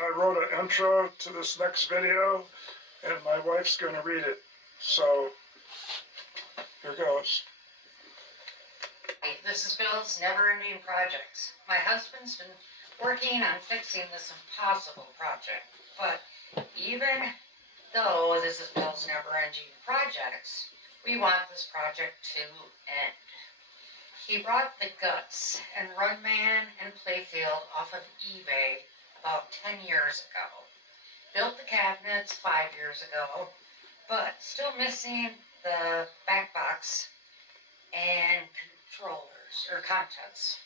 I wrote an intro to this next video, and my wife's going to read it. So, here goes. Hey, this is Bill's never-ending projects. My husband's been working on fixing this impossible project, but even though this is Bill's never-ending projects, we want this project to end. He brought the guts and Runman and Playfield off of eBay about 10 years ago. Built the cabinets 5 years ago, but still missing the back box and controllers or contents.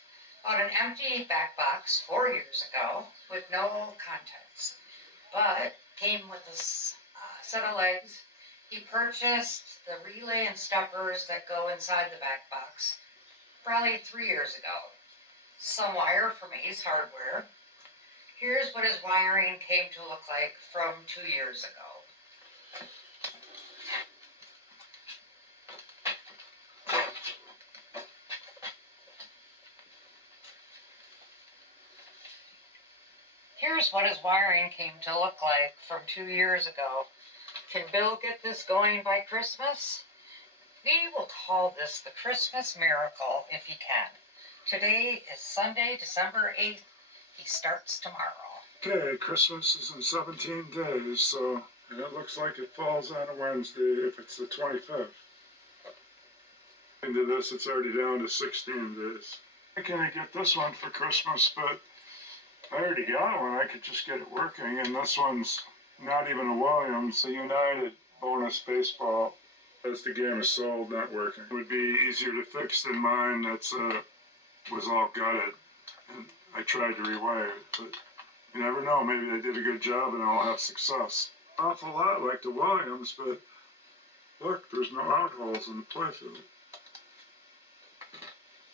Bought an empty back box 4 years ago with no contents, but came with a set of legs. He purchased the relay and steppers that go inside the back box probably 3 years ago. Some wire from Ace Hardware. Here's what his wiring came to look like from 2 years ago. Here's what his wiring came to look like from 2 years ago. Can Bill get this going by Christmas? We will call this the Christmas miracle if he can. Today is Sunday, December 8th. He starts tomorrow. Okay, Christmas is in 17 days, so and it looks like it falls on a Wednesday if it's the 25th. Into this, it's already down to 16 days. I'm gonna get this one for Christmas, but I already got one. I could just get it working, and this one's not even a Williams, a United bonus baseball. As the game is sold, not working. It would be easier to fix than mine that's was all gutted, and I tried to rewire it, but you never know, maybe I did a good job and I'll have success. Awful lot like the Williams, but look, there's no outholes in the playfield.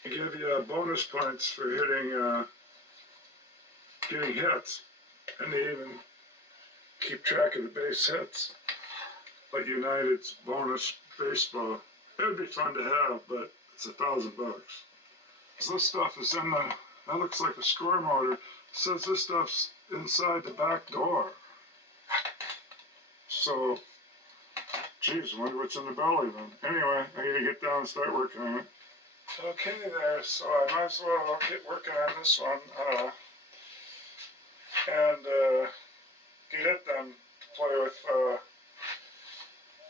I give you bonus points for getting hits, and they even keep track of the base hits. Like United's bonus baseball. It would be fun to have, but it's $1,000. This stuff is in the, that looks like a score motor. It says this stuff's inside the back door. So, geez, I wonder what's in the belly then. Anyway, I gotta get down and start working on it. Okay there, so I might as well get working on this one. And get it then to play with.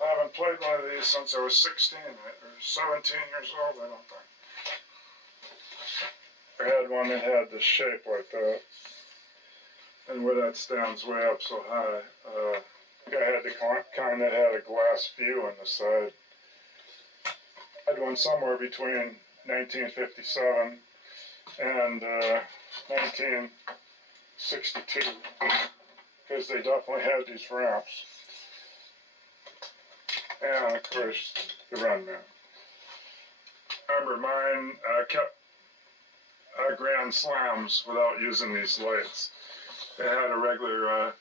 I haven't played one of these since I was 16 or 17 years old, I don't think. I had one that had this shape like that, and where that stands way up so high. I had the kind that had a glass view on the side. I had one somewhere between 1957 and 1962, because they definitely had these ramps. And of course, the Runman. Remember, mine kept grand slams without using these lights. They had a regular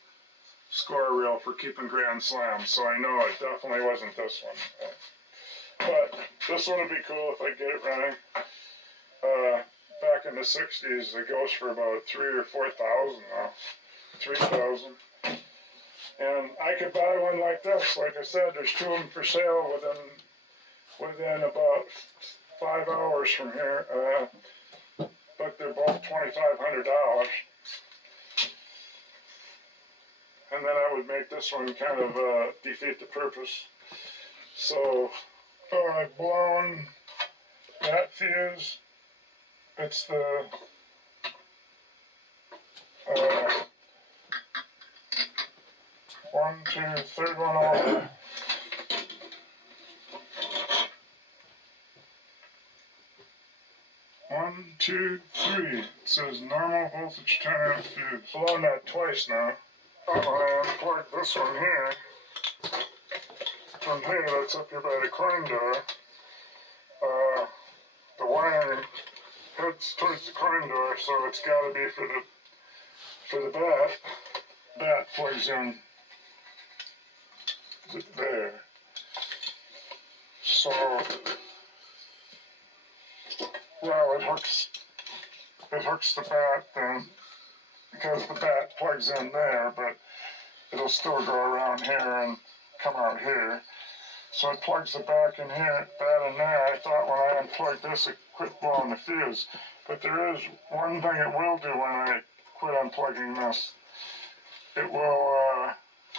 score reel for keeping grand slams, so I know it definitely wasn't this one. But this one would be cool if I get it running. Back in the 60s, it goes for about $3,000 or $4,000 now. 3,000. And I could buy one like this. Like I said, there's 2 of them for sale within about 5 hours from here. But they're both $2,500. And then I would make this one kind of defeat the purpose. So I've blown that fuse. It's the third one over. One, two, three. It says normal voltage 10 amp fuse. Blown that twice now. I unplugged this one here. From here, that's up here by the coin door. The wiring heads towards the coin door, so it's got to be for the bat. Bat plugs in there. So, well, it hooks the bat then because the bat plugs in there, but it'll still go around here and come out here. So it plugs the bat in here, bat in there. I thought when I unplugged this, it quit blowing the fuse. But there is one thing it will do when I quit unplugging this. It will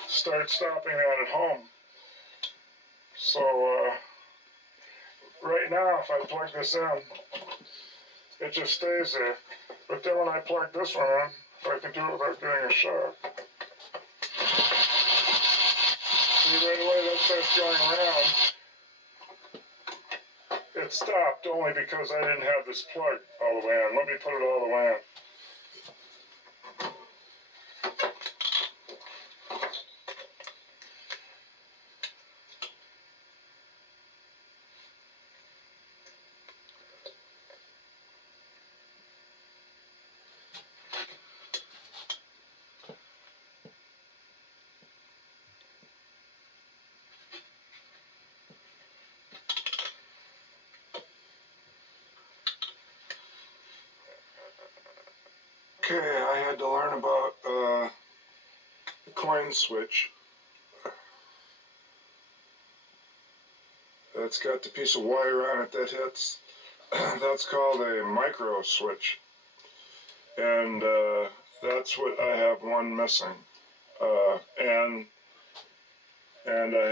start stopping that at home. So right now, if I plug this in, it just stays there. But then when I plug this one in, if I can do it without getting a shock, see right away that starts going around. It stopped only because I didn't have this plug all the way in. Let me put it all the way in. Okay, I had to learn about the coin switch. That's got the piece of wire on it that hits. That's called a micro switch. And that's what I have one missing. And I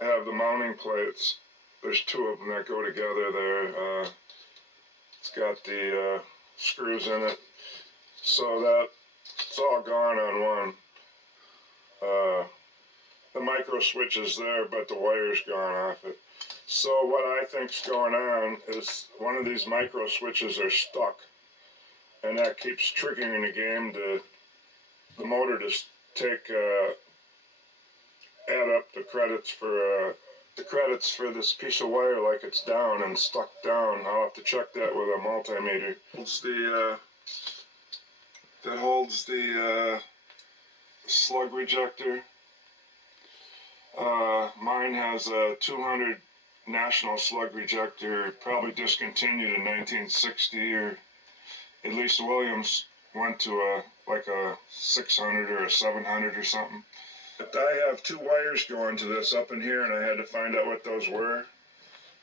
have the mounting plates. There's two of them that go together there. It's got the screws in it, so that it's all gone on one. The micro switch is there, but the wire's gone off it. So what I think's going on is one of these micro switches are stuck, and that keeps triggering the game to the motor to take add up the credits for this piece of wire, like it's down and stuck down. I'll have to check that with a multimeter. That holds the slug rejector. Mine has a 200 national slug rejector, probably discontinued in 1960, or at least Williams went to a 600 or a 700 or something. But I have two wires going to this up in here, and I had to find out what those were.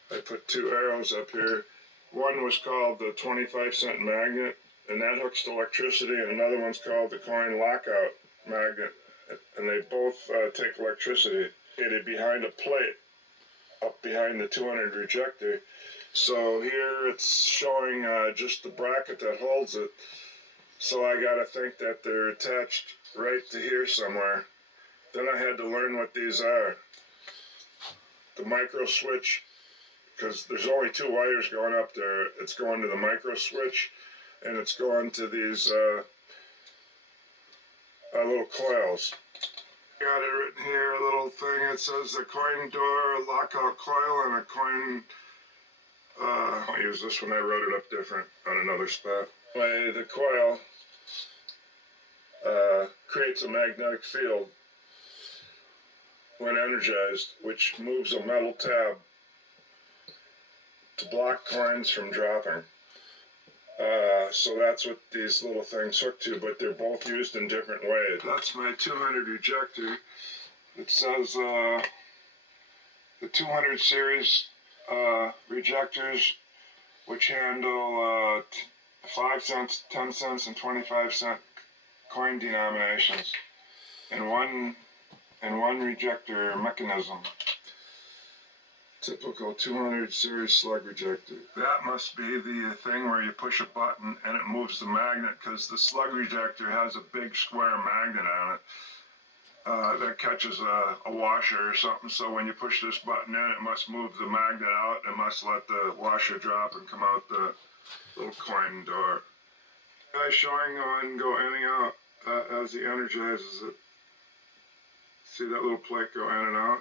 I put two arrows up here. One was called the 25-cent magnet, and that hooks to electricity, and another one's called the coin lockout magnet, and they both take electricity. It's behind a plate, up behind the 200 rejector. So here it's showing just the bracket that holds it. So I gotta think that they're attached right to here somewhere. Then I had to learn what these are. The micro switch, because there's only two wires going up there. It's going to the micro switch, and it's going to these little coils. Got it written here, a little thing. It says the coin door lockout coil and a coin. I'll use this one. I wrote it up different on another spot. Anyway, the coil creates a magnetic field when energized, which moves a metal tab to block coins from dropping. So that's what these little things hook to, but they're both used in different ways. That's my 200 rejector. It says the 200 series rejectors, which handle 5 cents, 10 cents, and 25-cent coin denominations in one rejector mechanism. Typical 200 series slug rejector. That must be the thing where you push a button and it moves the magnet, because the slug rejector has a big square magnet on it that catches a washer or something. So when you push this button in, it must move the magnet out and must let the washer drop and come out the little coin door. Guy showing one go in and out as he energizes it. See that little plate go in and out?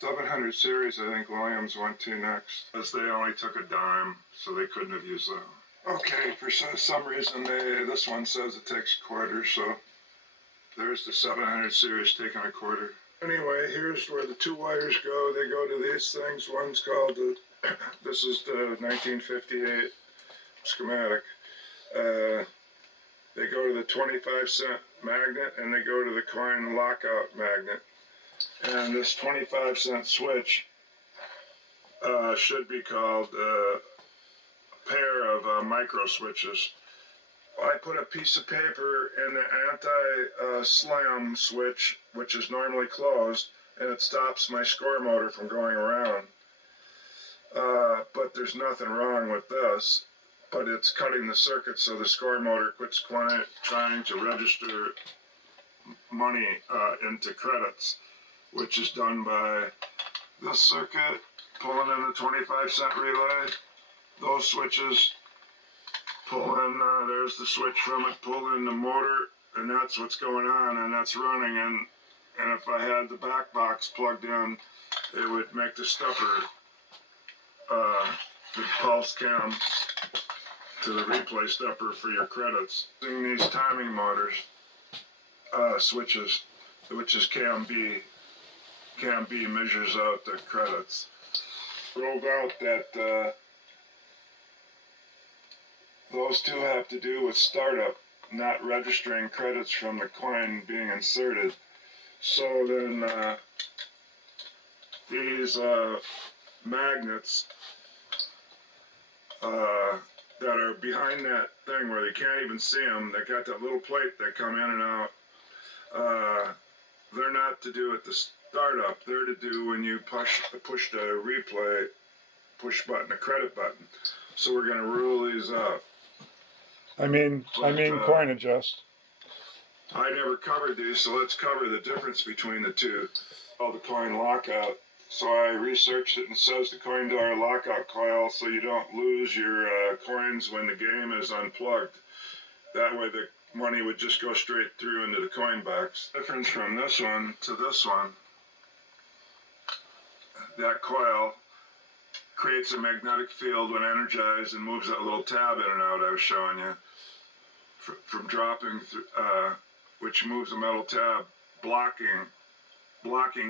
700 series, I think Williams went to next, as they only took a dime, so they couldn't have used that. Okay, for some reason this one says it takes a quarter, so there's the 700 series taking a quarter. Anyway, here's where the two wires go. They go to these things. One's called this is the 1958 schematic. They go to the 25-cent magnet and they go to the coin lockout magnet. And this 25-cent switch should be called a pair of micro switches. I put a piece of paper in the anti-slam switch, which is normally closed, and it stops my score motor from going around. But there's nothing wrong with this, but it's cutting the circuit so the score motor quits trying to register money into credits, which is done by this circuit, pulling in the 25-cent relay, those switches, pull in, there's the switch from it, pull in the motor, and that's what's going on, and that's running, and if I had the back box plugged in, it would make the stepper, the pulse cam to the replay stepper for your credits. Using these timing motors, switches, which is cam B. Cam B measures out the credits. Rolled out that those two have to do with startup, not registering credits from the coin being inserted. So then these magnets that are behind that thing where they can't even see them, they got that little plate that come in and out. They're not to do at the startup. They're to do when you push the replay push button, the credit button. So we're going to rule these out. I mean coin adjust. I never covered these, so let's cover the difference between the two. Oh, the coin lockout. So I researched it, and it says the coin door lockout coil, so you don't lose your coins when the game is unplugged. That way the money would just go straight through into the coin box. Difference from this one to this one, that coil creates a magnetic field when energized and moves that little tab in and out I was showing you from dropping through, which moves the metal tab, blocking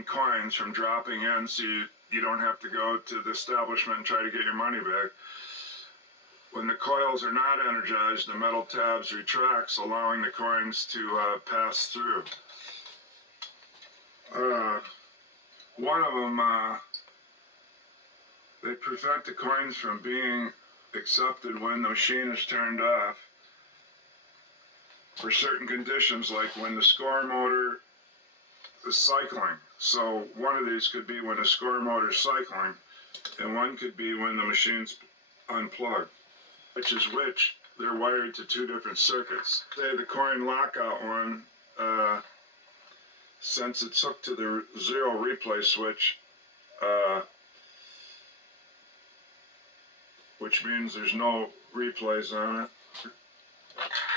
coins from dropping in, so you don't have to go to the establishment and try to get your money back. When the coils are not energized, the metal tabs retracts, allowing the coins to pass through. One of them, they prevent the coins from being accepted when the machine is turned off for certain conditions, like when the score motor is cycling. So one of these could be when the score motor is cycling, and one could be when the machine's unplugged. Which is which, they're wired to two different circuits. Say the coin lockout one, since it's hooked to the zero replay switch, which means there's no replays on it,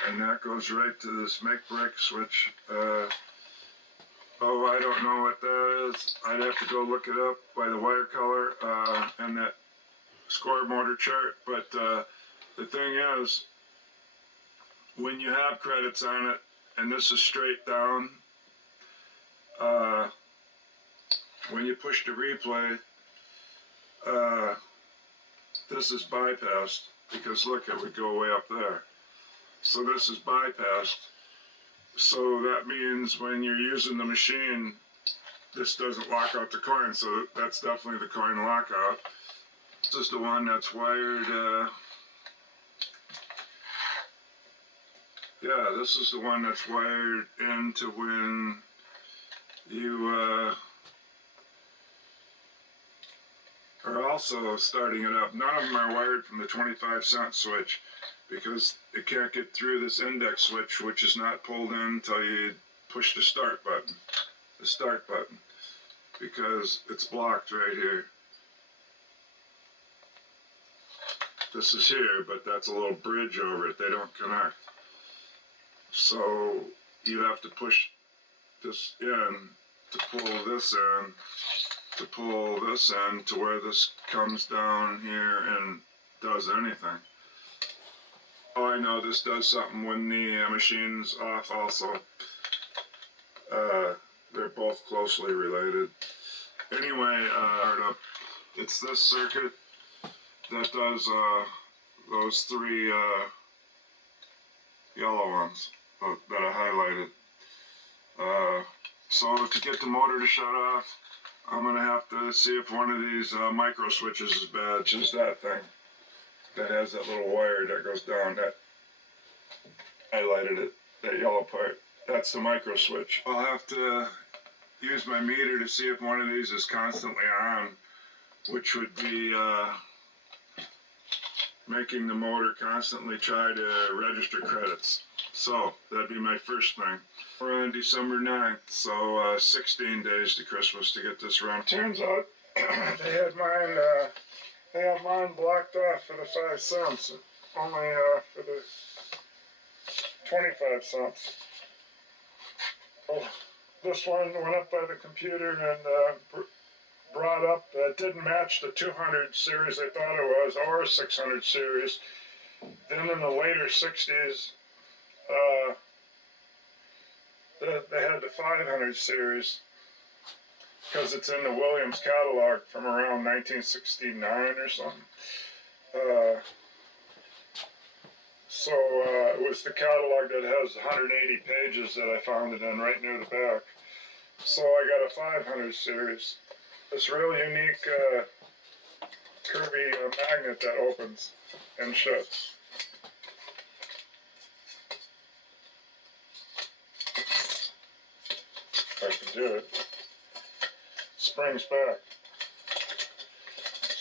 and that goes right to this make break switch. Oh, I don't know what that is. I'd have to go look it up by the wire color and that score motor chart, but the thing is, when you have credits on it, and this is straight down, when you push the replay, this is bypassed, because look, it would go way up there. So this is bypassed. So that means when you're using the machine, this doesn't lock out the coin, so that's definitely the coin lockout. This is the one that's wired, yeah, this is the one that's wired into when you are also starting it up. None of them are wired from the 25-cent switch, because it can't get through this index switch, which is not pulled in until you push the start button, because it's blocked right here. This is here, but that's a little bridge over it. They don't connect. So you have to push this in to pull this in, to pull this in to where this comes down here and does anything. Oh, I know this does something when the machine's off also. They're both closely related. Anyway, it's this circuit that does those three yellow ones that I highlighted. So to get the motor to shut off, I'm gonna have to see if one of these micro switches is bad. Just that thing that has that little wire that goes down. That highlighted it. That yellow part. That's the micro switch. I'll have to use my meter to see if one of these is constantly on, which would be making the motor constantly try to register credits. So that'd be my first thing. We're on December 9th, so 16 days to Christmas to get this run. Turns out they had mine blocked off for the 5 cents, only for the 25 cents. Oh, this one went up by the computer and brought up that didn't match the 200 series they thought it was, or 600 series. Then in the later 60s, they had the 500 series because it's in the Williams catalog from around 1969 or something. So it was the catalog that has 180 pages that I found it in right near the back. So I got a 500 series. This real unique Kirby magnet that opens and shuts. If I can do it. Springs back.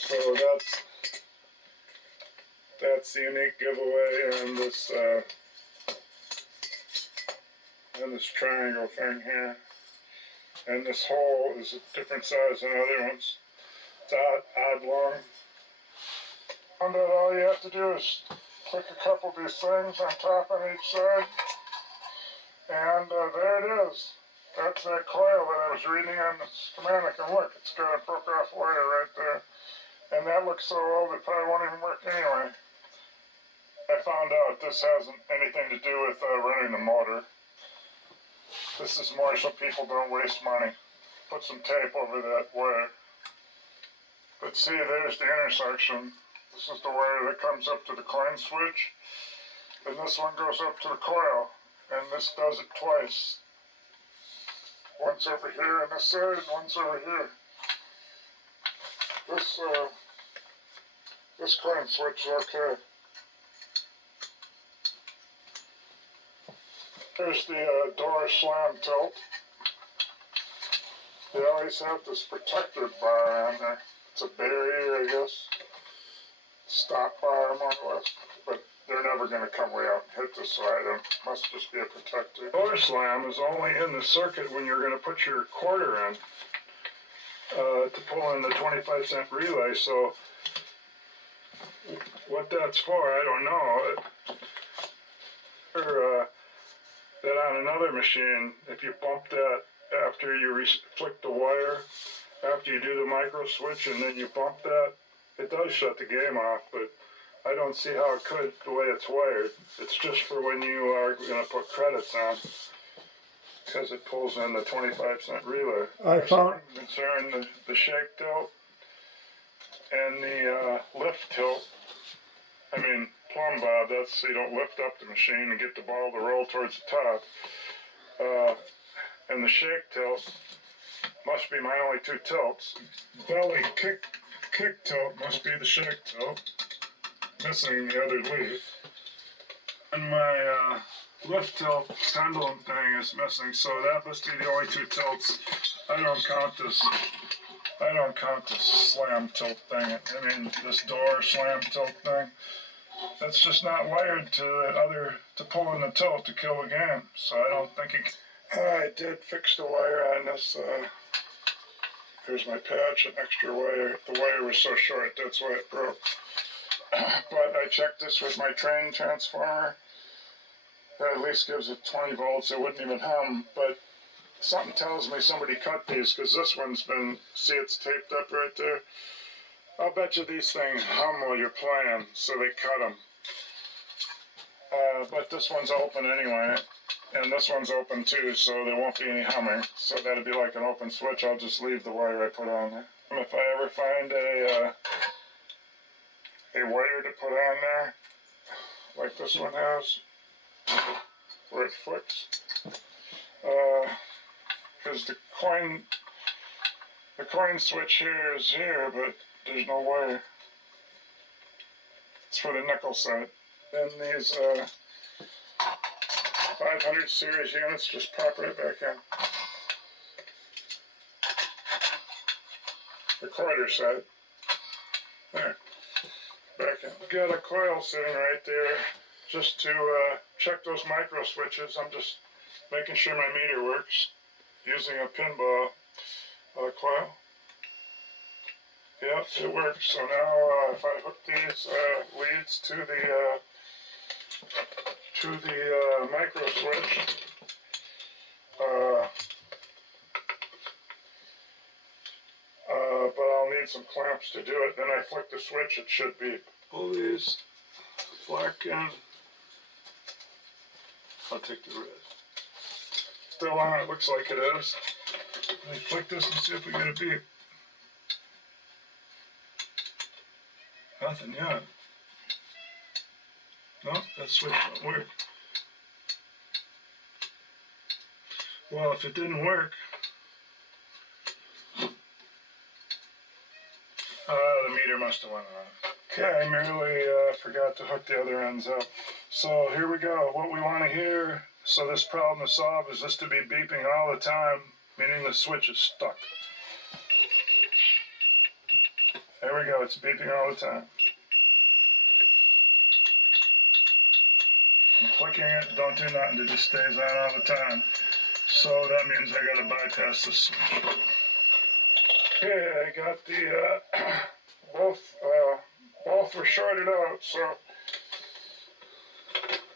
So that's the unique giveaway, and this triangle thing here. And this hole is a different size than other ones. It's oblong. And then all you have to do is click a couple of these things on top on each side. And there it is. That's that coil that I was reading on the schematic. And look, it's got a broke off wire right there. And that looks so old it probably won't even work anyway. I found out this hasn't anything to do with running the motor. This is more so people don't waste money. Put some tape over that wire. But see, there's the intersection. This is the wire that comes up to the coin switch. And this one goes up to the coil. And this does it twice. Once over here on this side, and once over here. This coin switch is okay. Here's the door slam tilt. They always have this protector bar on there. It's a barrier, I guess. Stop bar, more or less. But they're never going to come way out and hit this, so it must just be a protector. Door slam is only in the circuit when you're going to put your quarter in to pull in the 25-cent relay. So what that's for, I don't know. That on another machine, if you bump that after you flick the wire, after you do the micro switch and then you bump that, it does shut the game off, but I don't see how it could the way it's wired. It's just for when you are going to put credits on, because it pulls in the 25-cent relay. I found concerning the shake tilt and the lift tilt. I mean, plumb bob, that's so you don't lift up the machine and get the ball to roll towards the top. And the shake tilt must be my only 2 tilts. Belly kick tilt must be the shake tilt. Missing the other leaf. And my lift tilt pendulum thing is missing, so that must be the only 2 tilts. I don't count this slam tilt thing. I mean, this door slam tilt thing. That's just not wired to pull in the tilt to kill the game. So I don't think it. I did fix the wire on this. Here's my patch, an extra wire. The wire was so short, that's why it broke. But I checked this with my train transformer. That at least gives it 20 volts. It wouldn't even hum, but something tells me somebody cut these, because this one's been, see, it's taped up right there. I'll bet you these things hum while you're playing, so they cut them. But this one's open anyway, and this one's open too, so there won't be any humming. So that'll be like an open switch. I'll just leave the wire I put on there. And if I ever find a wire to put on there, like this one has, where it flicks. Because the coin switch here is here, but there's no wire. It's for the nickel side. Then these 500 series units just pop right back in. The quarter side. There. Back in. Got a coil sitting right there just to check those micro switches. I'm just making sure my meter works using a pinball coil. Yep, it works. So now if I hook these leads to the micro switch, but I'll need some clamps to do it. Then I flick the switch, it should beep. Pull these black in. I'll take the red. Still on, it looks like it is. Let me flick this and see if we get a beep. Nothing yet. No, that switch won't work. Well, if it didn't work, the meter must have went on. Okay, I merely forgot to hook the other ends up. So here we go. What we want to hear, so this problem to solve, is this to be beeping all the time, meaning the switch is stuck. There we go, it's beeping all the time. I'm flicking it, don't do nothing, it just stays on all the time. So that means I gotta bypass the switch. Okay, I got the, both were shorted out,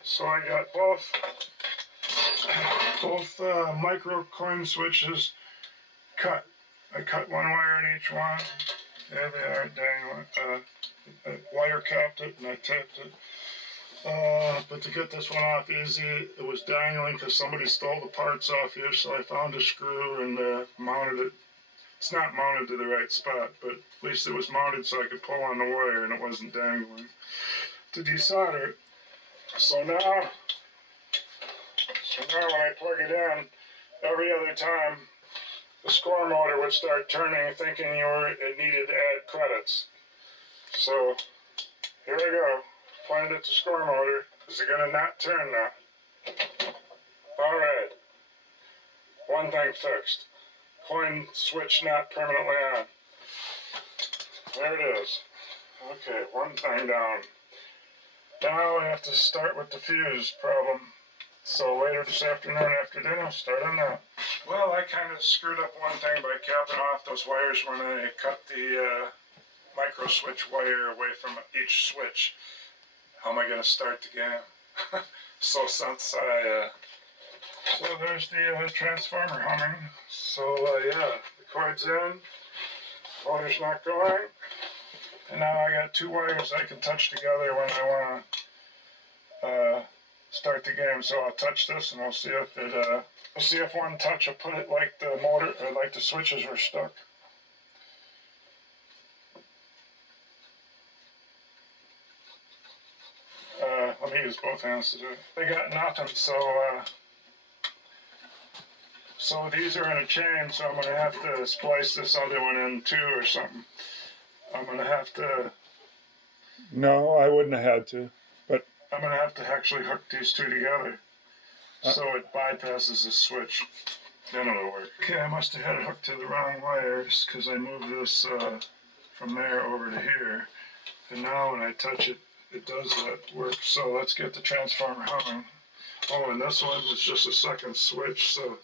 so I got both micro coin switches cut. I cut one wire in each one. There they are, dangling. I wire capped it and I taped it. But to get this one off easy, it was dangling because somebody stole the parts off here, so I found a screw and mounted it. It's not mounted to the right spot, but at least it was mounted so I could pull on the wire and it wasn't dangling. To desolder it. So now when I plug it in, every other time the score motor would start turning, thinking it needed to add credits. So here we go. Pointed at the score motor. Is it gonna not turn now? Alright. One thing fixed. Coin switch not permanently on. There it is. Okay, one thing down. Now we have to start with the fuse problem. So later this afternoon after dinner, start on that. Well, I kind of screwed up one thing by capping off those wires when I cut the micro switch wire away from each switch. How am I going to start the game? So since so there's the transformer humming. So yeah, the cord's in, motor's not going, and now I got two wires I can touch together when I want to start the game. So I'll touch this and we'll see if one touch will put it like the motor or like the switches were stuck. Let me use both hands to do it. They got nothing, so these are in a chain, so I'm going to have to splice this other one in too or something. I'm going to have to... No, I wouldn't have had to, but... I'm going to have to actually hook these two together, so it bypasses the switch. Then it'll work. Okay, I must have had it hooked to the wrong wires, because I moved this from there over to here. And now when I touch it, it does that work. So let's get the transformer humming. Oh, and this one is just a second switch, so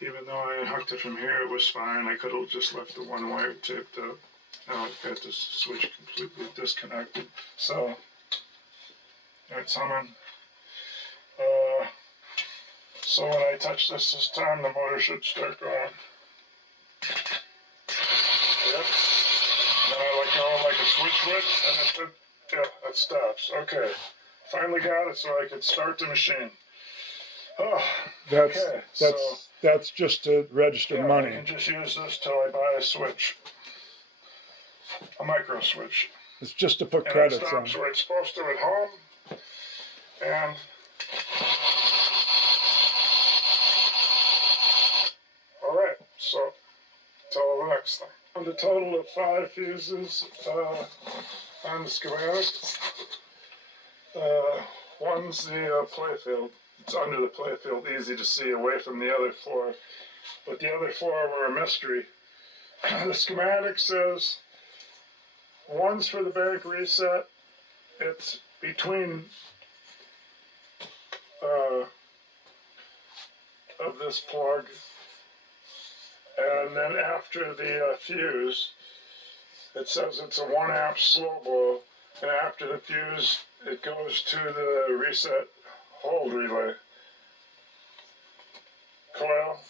even though I had hooked it from here, it was fine. I could have just left the one wire taped up. Now I've got the switch completely disconnected. So it's humming. So when I touch this time, the motor should start going. Yep. Then I let go like a switch would, and it stops. Okay. Finally got it so I could start the machine. Oh, That's just to register money. I can just use this till I buy a switch. A micro switch. It's just to put credits on. It stops where it's supposed to at home. And Alright, so till the next thing. On the total of 5 fuses on the schematic. One's the playfield. It's under the playfield, easy to see away from the other 4. But the other 4 were a mystery. The schematic says one's for the bank reset. It's between of this plug, and then after the fuse, it says it's a 1 amp slow blow, and after the fuse, it goes to the reset hold relay coil.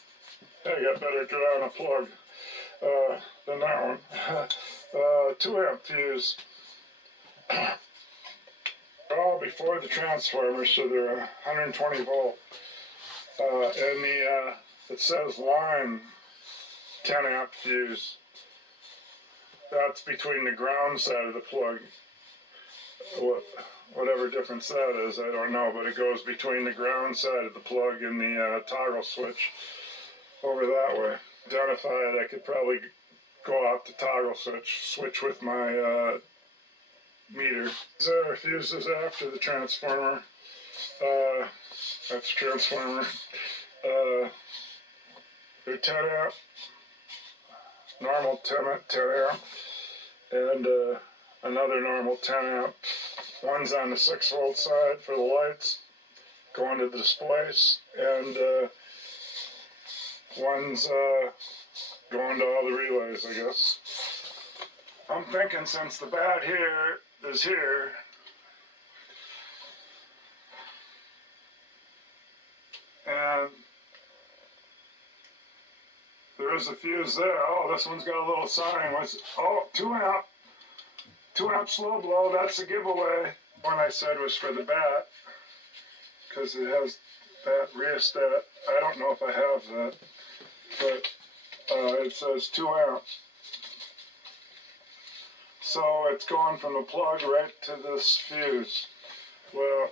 I got better draw on a plug than that one. 2 amp fuse. All before the transformer, so they're 120 volt. And it says line 10 amp fuse. That's between the ground side of the plug. Whatever difference that is, I don't know, but it goes between the ground side of the plug and the toggle switch over that way. Identify it, I could probably go off the toggle switch with my meter. These are fuses after the transformer. That's transformer. They're 10 amp, normal 10 amp, and another normal 10 amp. One's on the 6 volt side for the lights, going to the displays, and one's going to all the relays, I guess. I'm thinking since the bat here is here, and there is a fuse there. Oh, this one's got a little sign. Oh, 2 amp. 2 amp slow blow, that's the giveaway. One I said was for the bat, because it has that rheostat. I don't know if I have that, but it says 2 amp. So it's going from the plug right to this fuse. Well,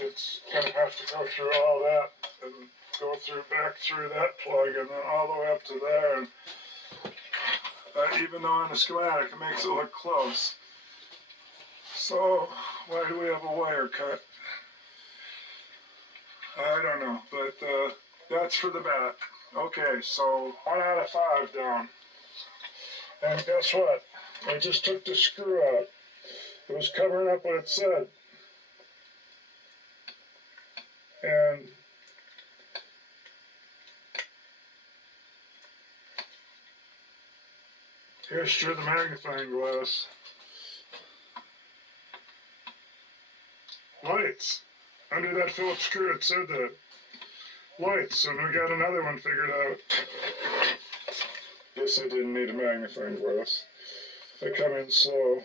it's going to have to go through all that and go back through that plug and then all the way up to there. And even though on the schematic it makes it look close. So why do we have a wire cut? I don't know, but that's for the bat. Okay, so 1 out of 5 down. And guess what? I just took the screw out. It was covering up what it said. And here's through the magnifying glass. Lights. Under that Phillips screw it said that. Lights, and we got another one figured out. Guess I didn't need a magnifying glass. They come in slow.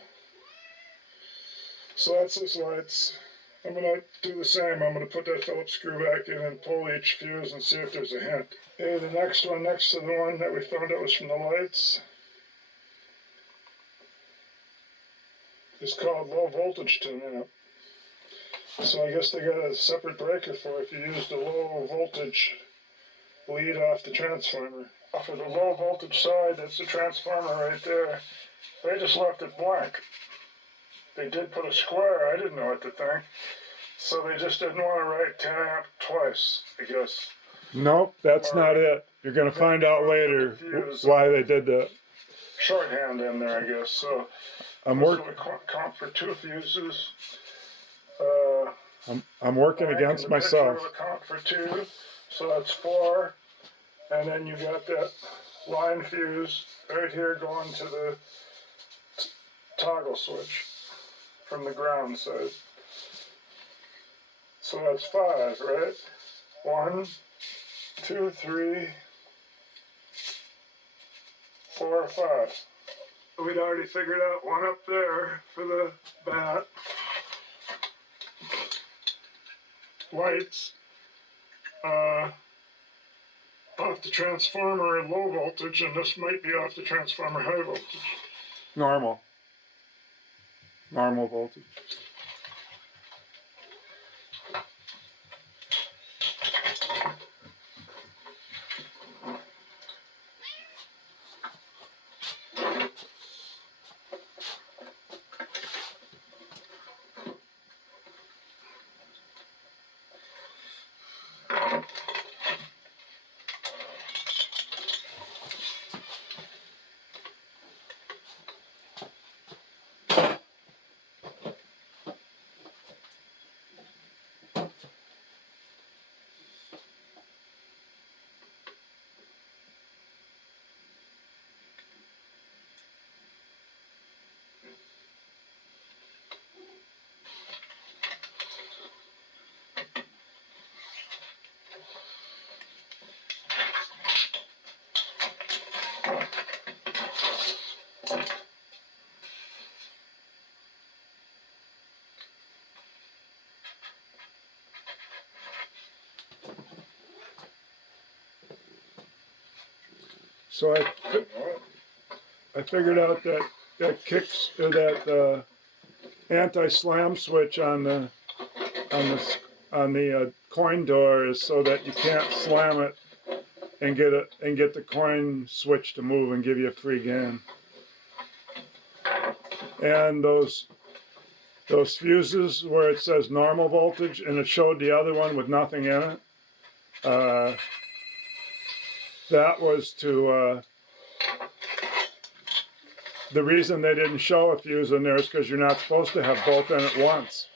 So that's those lights. I'm going to do the same. I'm going to put that Phillips screw back in and pull each fuse and see if there's a hint. Okay, the next one next to the one that we found out was from the lights is called low voltage 10 amp. So I guess they got a separate breaker for if you use the low voltage lead off the transformer. Off of the low voltage side, that's the transformer right there. They just left it blank. They did put a square, I didn't know what to think. So they just didn't want to write 10 amp twice, I guess. Nope, that's not it. You're going to find out later why they did that. Shorthand in there, I guess. So I'm working. Count for 2 fuses. I'm working against myself. Count for 2, so that's 4, and then you got that line fuse right here going to the toggle switch from the ground side. So that's 5, right? 1, 2, 3, 4, 5. We'd already figured out one up there for the bat. Lights off the transformer at low voltage, and this might be off the transformer high voltage. Normal voltage. So I figured out that kicks or that anti-slam switch on the coin door is so that you can't slam it and get the coin switch to move and give you a free game. And those fuses where it says normal voltage and it showed the other one with nothing in it, that was to the reason they didn't show a fuse in there is because you're not supposed to have both in at once.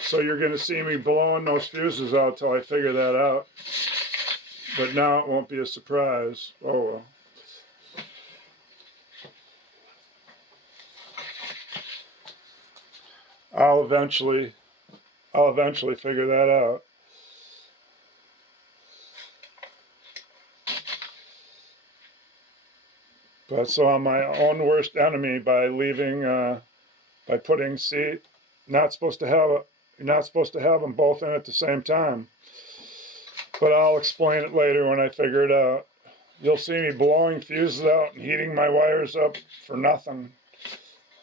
So you're going to see me blowing those fuses out till I figure that out. But now it won't be a surprise. Oh well. I'll eventually figure that out. But so I'm my own worst enemy by leaving, by putting, see, not supposed to have you're not supposed to have them both in at the same time. But I'll explain it later when I figure it out. You'll see me blowing fuses out and heating my wires up for nothing,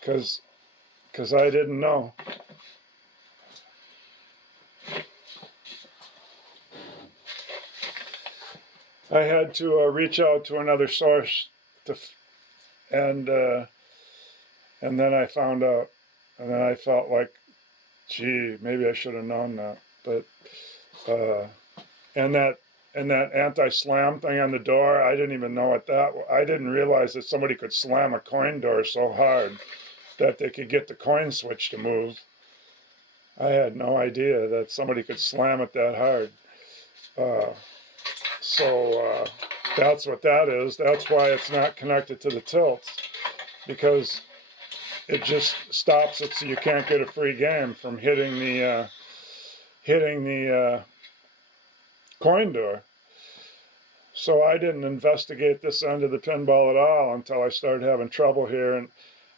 because I didn't know. I had to reach out to another source and then I found out, and then I felt like, gee, maybe I should have known that. But and that anti-slam thing on the door, I didn't even know what that was. I didn't realize that somebody could slam a coin door so hard that they could get the coin switch to move. I had no idea that somebody could slam it that hard. So that's what that is. That's why it's not connected to the tilts, because it just stops it so you can't get a free game from hitting the coin door. So I didn't investigate this end of the pinball at all until I started having trouble here, and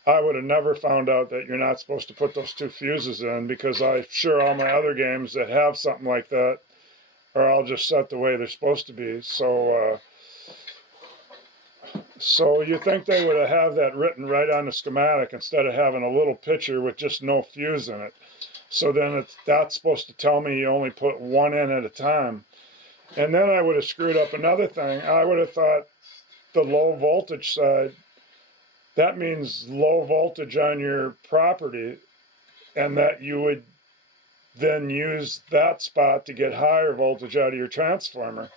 I would have never found out that you're not supposed to put those two fuses in, because I'm sure all my other games that have something like that are all just set the way they're supposed to be. So so you think they would have that written right on the schematic instead of having a little picture with just no fuse in it. So then that's supposed to tell me you only put one in at a time. And then I would have screwed up another thing. I would have thought the low voltage side, that means low voltage on your property, and that you would then use that spot to get higher voltage out of your transformer.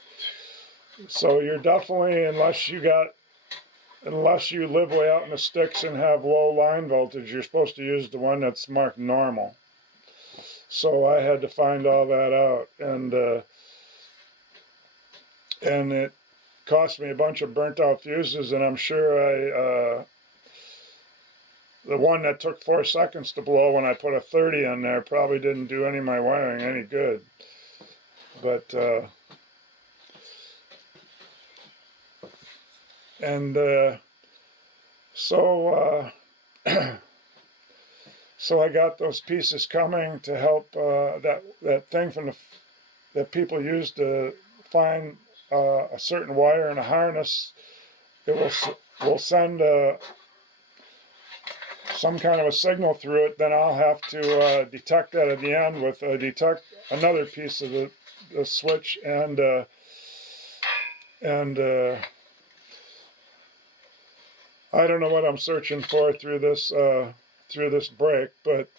So you're definitely, unless you live way out in the sticks and have low line voltage, you're supposed to use the one that's marked normal. So I had to find all that out, and it cost me a bunch of burnt out fuses, and I'm sure the one that took 4 seconds to blow when I put a 30 in there probably didn't do any of my wiring any good. But so I got those pieces coming to help that thing that people use to find a certain wire in a harness. It will send some kind of a signal through it. Then I'll have to detect that at the end with detect another piece of the switch, and I don't know what I'm searching for through this break, but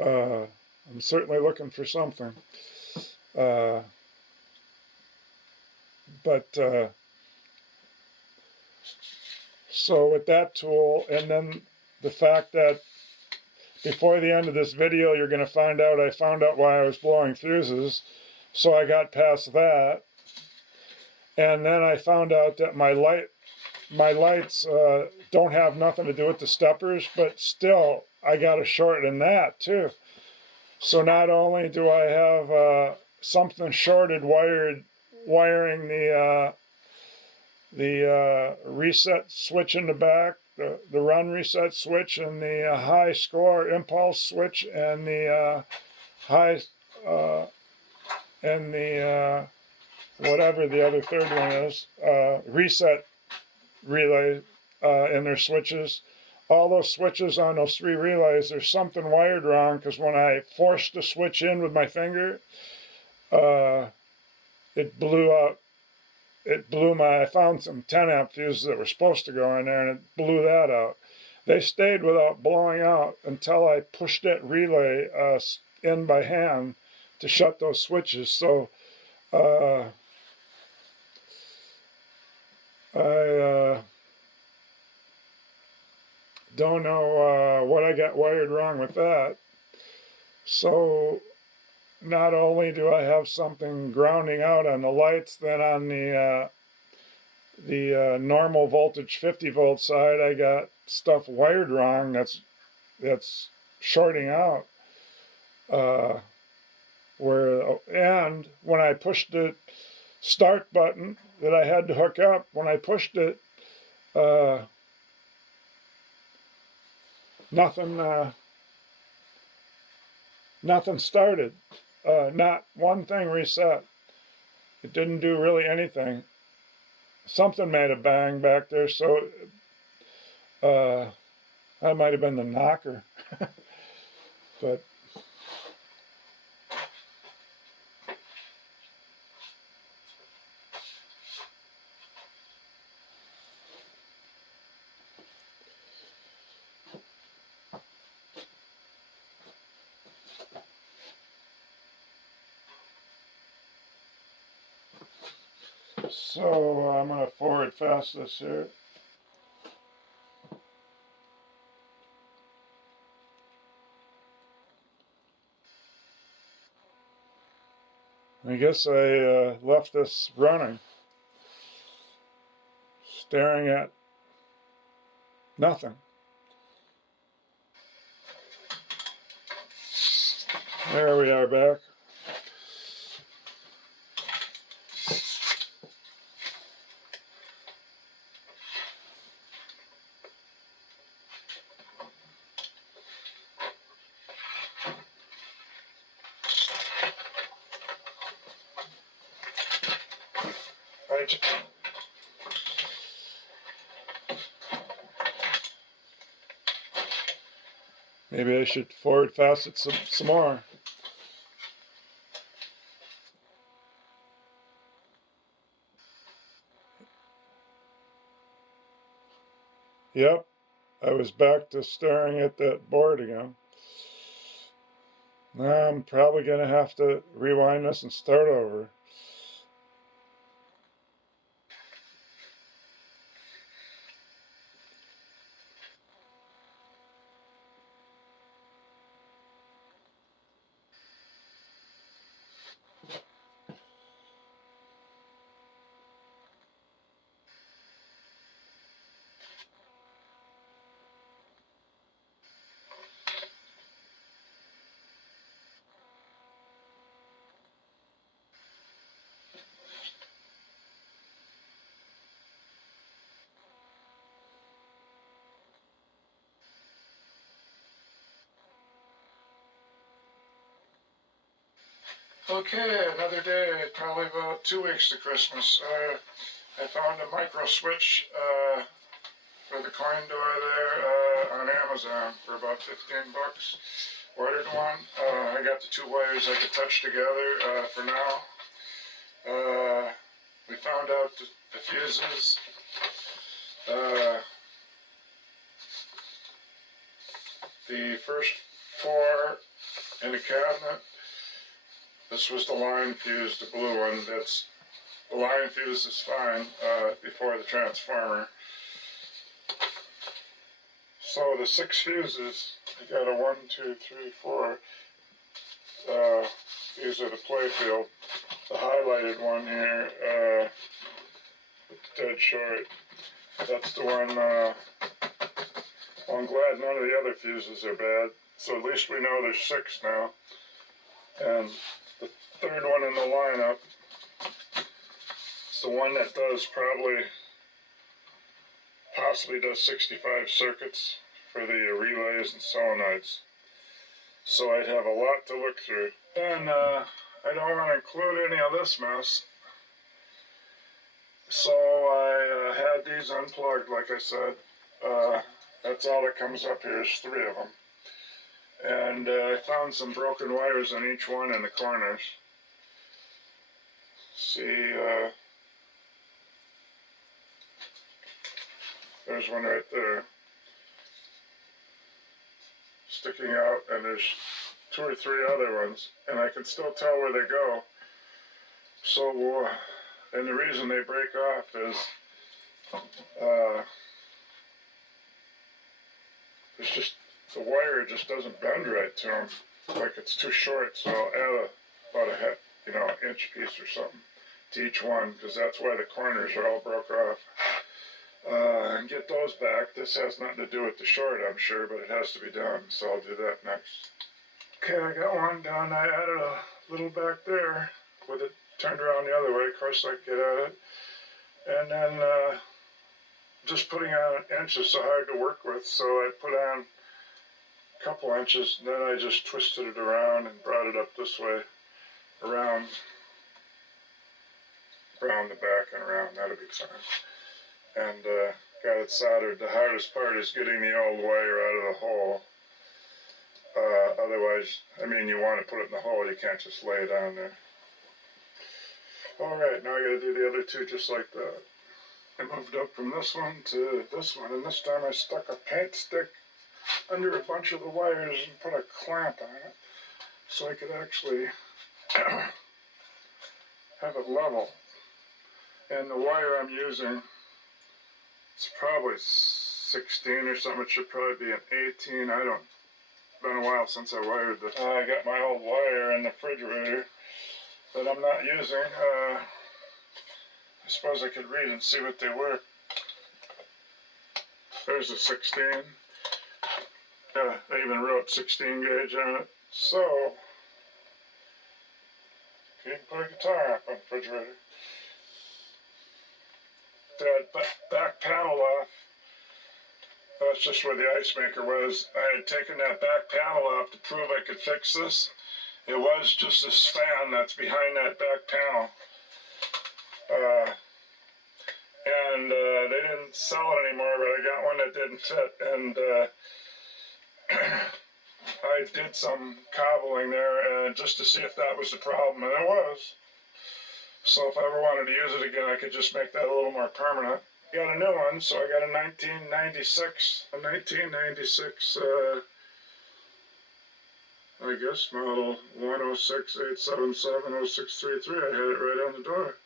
I'm certainly looking for something. So with that tool, and then the fact that before the end of this video, you're going to find out I found out why I was blowing fuses, so I got past that. And then I found out that my lights don't have nothing to do with the steppers, but still I got a short in that too. So not only do I have something shorted wiring the reset switch in the back, the run reset switch, and the high score impulse switch, and the whatever the other third one is, reset relay in their switches. All those switches on those 3 relays, there's something wired wrong, because when I forced the switch in with my finger, it blew out. I found some 10 amp fuses that were supposed to go in there, and it blew that out. They stayed without blowing out until I pushed that relay in by hand to shut those switches. So I don't know what I got wired wrong with that. So not only do I have something grounding out on the lights, then on the normal voltage 50 volt side, I got stuff wired wrong that's shorting out. And when I pushed the start button that I had to hook up, when I pushed it, nothing started. Not one thing reset. It didn't do really anything. Something made a bang back there, so that might have been the knocker. But so I'm going to forward fast this here. I guess I left this running, staring at nothing. There we are back. Right. Maybe I should forward fast it some more. Yep, I was back to staring at that board again. Now I'm probably going to have to rewind this and start over. Okay, another day, probably about 2 weeks to Christmas. I found a micro switch for the coin door there on Amazon for about 15 bucks. Ordered one. I got the 2 wires I could touch together for now. We found out the fuses. The first 4 in the cabinet. This was the line fuse, the blue one. That's the line fuse is fine before the transformer. So the 6 fuses, I got a 1, 2, 3, 4. These are the play field. The highlighted one here, dead short. That's the one. Well, I'm glad none of the other fuses are bad. So at least we know there's 6 now. And the third one in the lineup is the one that does possibly does 65 circuits for the relays and solenoids. So I'd have a lot to look through. And I don't want to include any of this mess. So I had these unplugged, like I said. That's all that comes up here is 3 of them. And I found some broken wires on each one in the corners. See, there's one right there sticking out, and there's 2 or 3 other ones, and I can still tell where they go. So, and the reason they break off is it's just the wire just doesn't bend right to them, like it's too short. So I'll add about an inch piece or something to each one, because that's why the corners are all broke off. And get those back. This has nothing to do with the short, I'm sure, but it has to be done, so I'll do that next. Okay, I got one done. I added a little back there with it turned around the other way. Of course, I can get at it. And then just putting on an inch is so hard to work with, so I put on a couple inches, and then I just twisted it around and brought it up this way, around the back and around. That'll be fine. And got it soldered. The hardest part is getting the old wire out of the hole. Otherwise, I mean, you want to put it in the hole, you can't just lay it on there. Alright, now I gotta do the other 2 just like that. I moved up from this one to this one, and this time I stuck a paint stick under a bunch of the wires and put a clamp on it so I could actually have it level. And the wire I'm using, it's probably 16 or something. It should probably be an 18. It's been a while since I wired this. I got my old wire in the refrigerator that I'm not using. I suppose I could read and see what they were. There's a 16. Yeah, I even wrote 16 gauge on it. So, you can put a guitar up on the refrigerator. That back panel off. That's just where the ice maker was. I had taken that back panel off to prove I could fix this. It was just this fan that's behind that back panel. And they didn't sell it anymore, but I got one that didn't fit. And I did some cobbling there just to see if that was the problem, and it was. So if I ever wanted to use it again, I could just make that a little more permanent. Got a new one, so I got a 1996 I guess model 106-877-0633. I had it right on the door.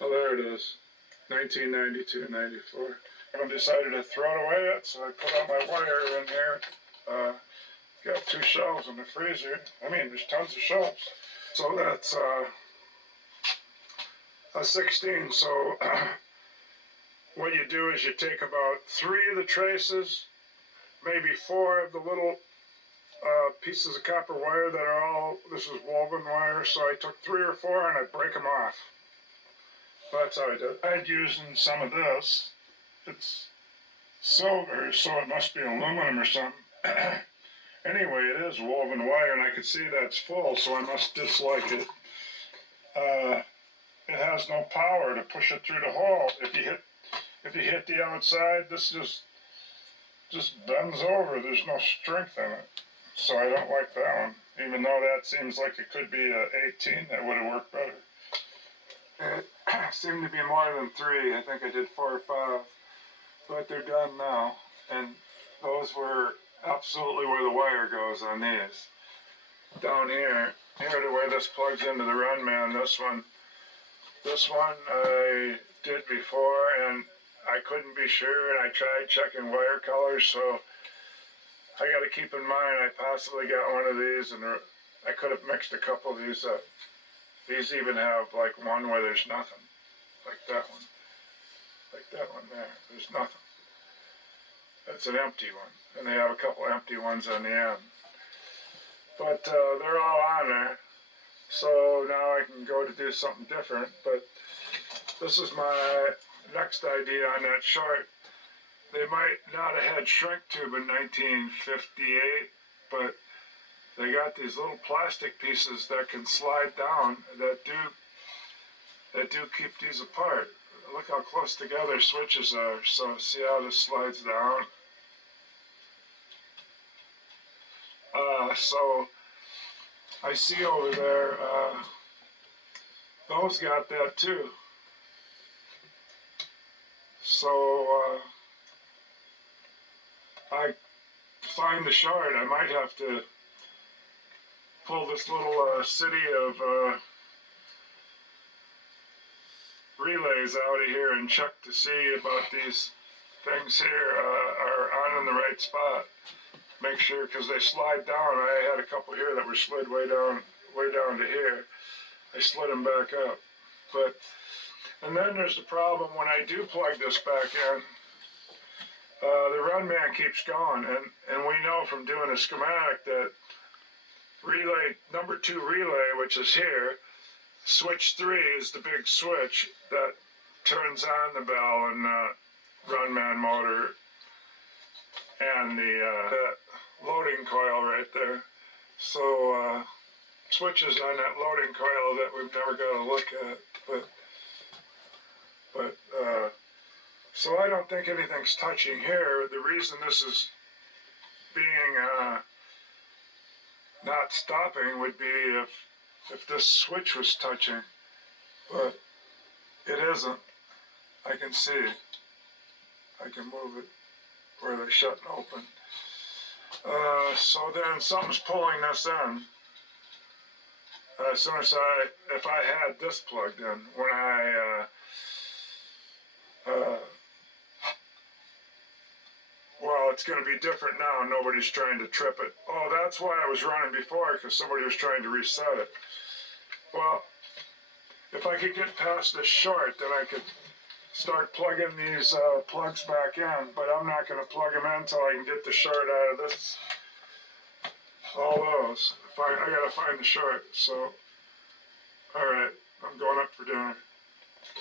Oh, there it is. 1992-94. I haven't decided to throw it away yet, so I put out my wire in here. Got 2 shelves in the freezer. I mean, there's tons of shelves. So that's a 16. So what you do is you take about 3 of the traces, maybe 4 of the little pieces of copper wire that are all, this is woven wire, so I took 3 or 4 and I break them off. That's how I did it. I'd used some of this. It's silver, so it must be aluminum or something. Anyway, it is woven wire, and I can see that's full, so I must dislike it. It has no power to push it through the hole. If you hit the outside, this just bends over. There's no strength in it, so I don't like that one. Even though that seems like it could be a 18, that would have worked better. It seemed to be more than 3. I think I did 4 or 5, but they're done now, and those were absolutely where the wire goes on these. Down here to where this plugs into the run man. This one I did before, and I couldn't be sure, and I tried checking wire colors, so I got to keep in mind I possibly got one of these, and I could have mixed a couple of these up. These even have like one where there's nothing, like that one there. There's nothing. That's an empty one, and they have a couple empty ones on the end. But they're all on there, so now I can go to do something different. But this is my next idea on that short. They might not have had shrink tube in 1958, but they got these little plastic pieces that can slide down that do keep these apart. Look how close together switches are. So see how this slides down? So I see over there, those got that too. So I find the shard. I might have to pull this little city of relays out of here and check to see about these things here are on in the right spot. Make sure, because they slide down. I had a couple here that were slid way down to here. I slid them back up. But, and then there's the problem when I do plug this back in, the run man keeps going, and we know from doing a schematic that relay, number 2 relay, which is here, switch 3 is the big switch that turns on the bell and run man motor and the loading coil right there. So switches on that loading coil that we've never got to look at, but so I don't think anything's touching here. The reason this is being not stopping would be if this switch was touching, but it isn't. I can see it. I can move it where they shut and open. So then something's pulling this in. As soon as if I had this plugged in, when well, it's going to be different now. Nobody's trying to trip it. Oh, that's why I was running before, because somebody was trying to reset it. Well, if I could get past this short, then I could start plugging these plugs back in, but I'm not going to plug them in until I can get the short out of this. All those. I got to find the short, so, alright, I'm going up for dinner.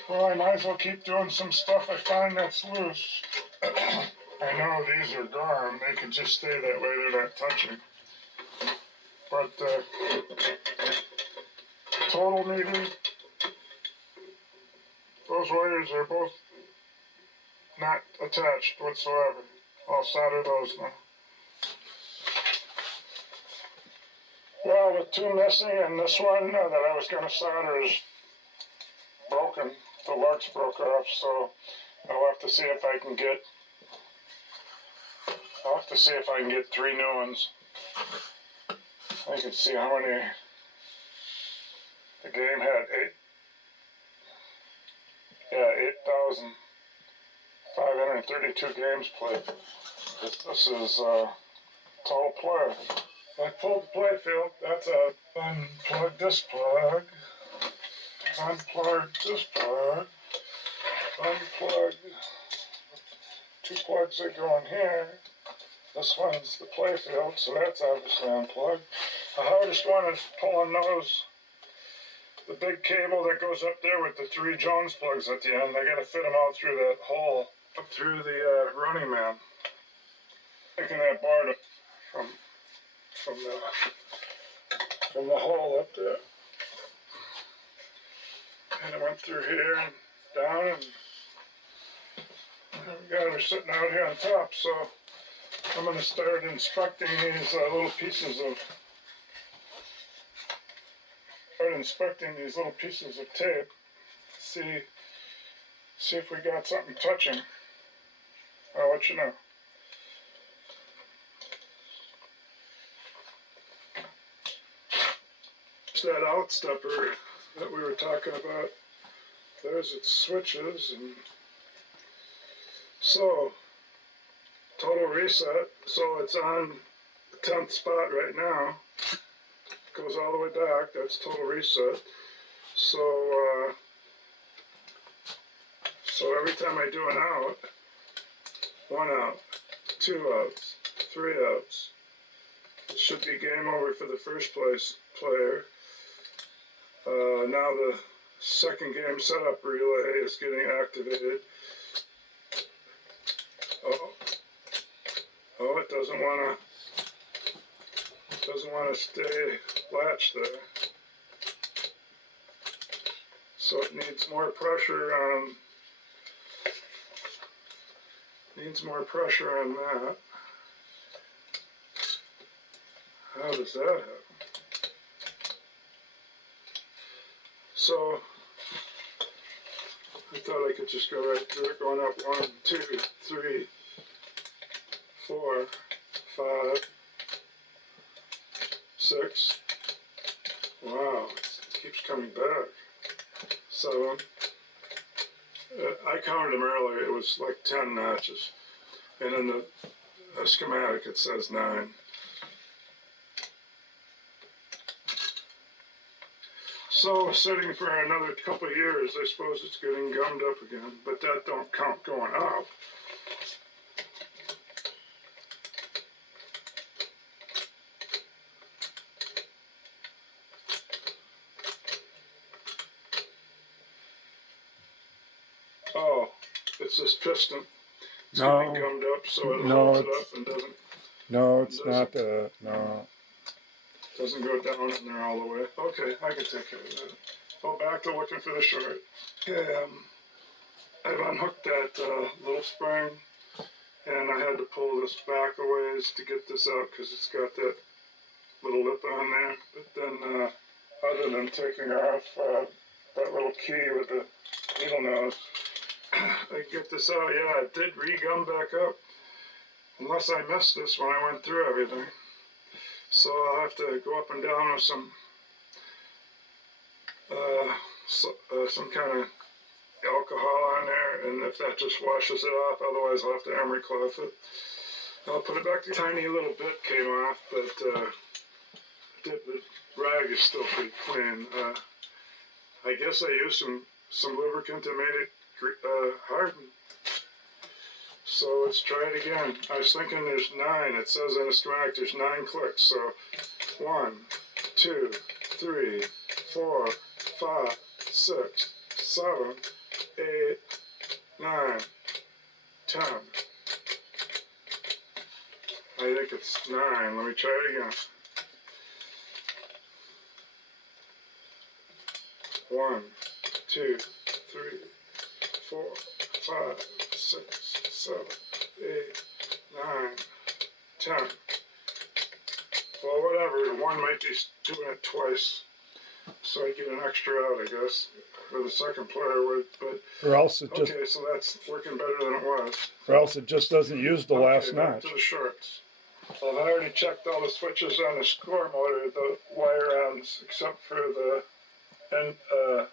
Well, I might as well keep doing some stuff I find that's loose. I know these are gone, they can just stay that way, they're not touching. But total meter, those wires are both not attached whatsoever. I'll solder those now. Well, with 2 missing and this one that I was going to solder is broken. The lugs broke off, so I'll have to see if I can get 3 new ones. I can see how many the game had. 8,532 games played. This is total player. I pulled the play field. That's a unplug this plug. Unplug this plug. Unplug 2 plugs that go in here. This one's the play field, so that's obviously unplugged. The hardest one is pulling the big cable that goes up there with the 3 Jones plugs at the end. They got to fit them out through that hole, up through the running man. Taking that bar from the hole up there. And it went through here and down, and we got her sitting out here on top, so I'm going to start inspecting these little pieces of tape. See if we got something touching. I'll let you know. It's that out stepper that we were talking about. There's its switches, and so total reset. So it's on the 10th spot right now. Goes all the way back. That's total reset. So every time I do an out, 1 out, 2 outs, 3 outs, it should be game over for the first place player. Now the second game setup relay is getting activated. Oh, it Doesn't want to stay latched there. So it needs more pressure on that. How does that happen? So I thought I could just go right through it, going up 1, 2, 3, 4, 5, 6. Wow, it keeps coming back. 7. I counted them earlier. It was like 10 notches, and in the schematic it says 9. So sitting for another couple of years, I suppose it's getting gummed up again, but that don't count going up. Oh, it's this piston. It's getting gummed up, so it holds it up and doesn't. No, it's not the, no. Doesn't go down in there all the way. Okay, I can take care of that. Oh, back to looking for the short. Okay, I've unhooked that little spring, and I had to pull this back a ways to get this out because it's got that little lip on there. But then, other than taking off that little key with the needle nose, I can get this out. Yeah, it did re-gum back up, unless I missed this when I went through everything. So I'll have to go up and down with some kind of alcohol on there, and if that just washes it off, otherwise I'll have to emery cloth it. I'll put it back. The tiny little bit came off, but the rag is still pretty clean. I guess I used some lubricant that made it harden. So let's try it again. I was thinking there's 9. It says in the schematic there's 9 clicks. So 1, 2, 3, 4, 5, 6, 7, 8, 9, 10. I think it's 9. Let me try it again. 1, 2, 3, 4, 5, 6, 7, 8, 9, 10. Well, whatever. One might be doing it twice, so I get an extra out, I guess, for the second player would. But or else it just, okay, so that's working better than it was. or else it just doesn't use the last back notch. to the shorts. Well, I've already checked all the switches on the score motor, the wire ends, except for the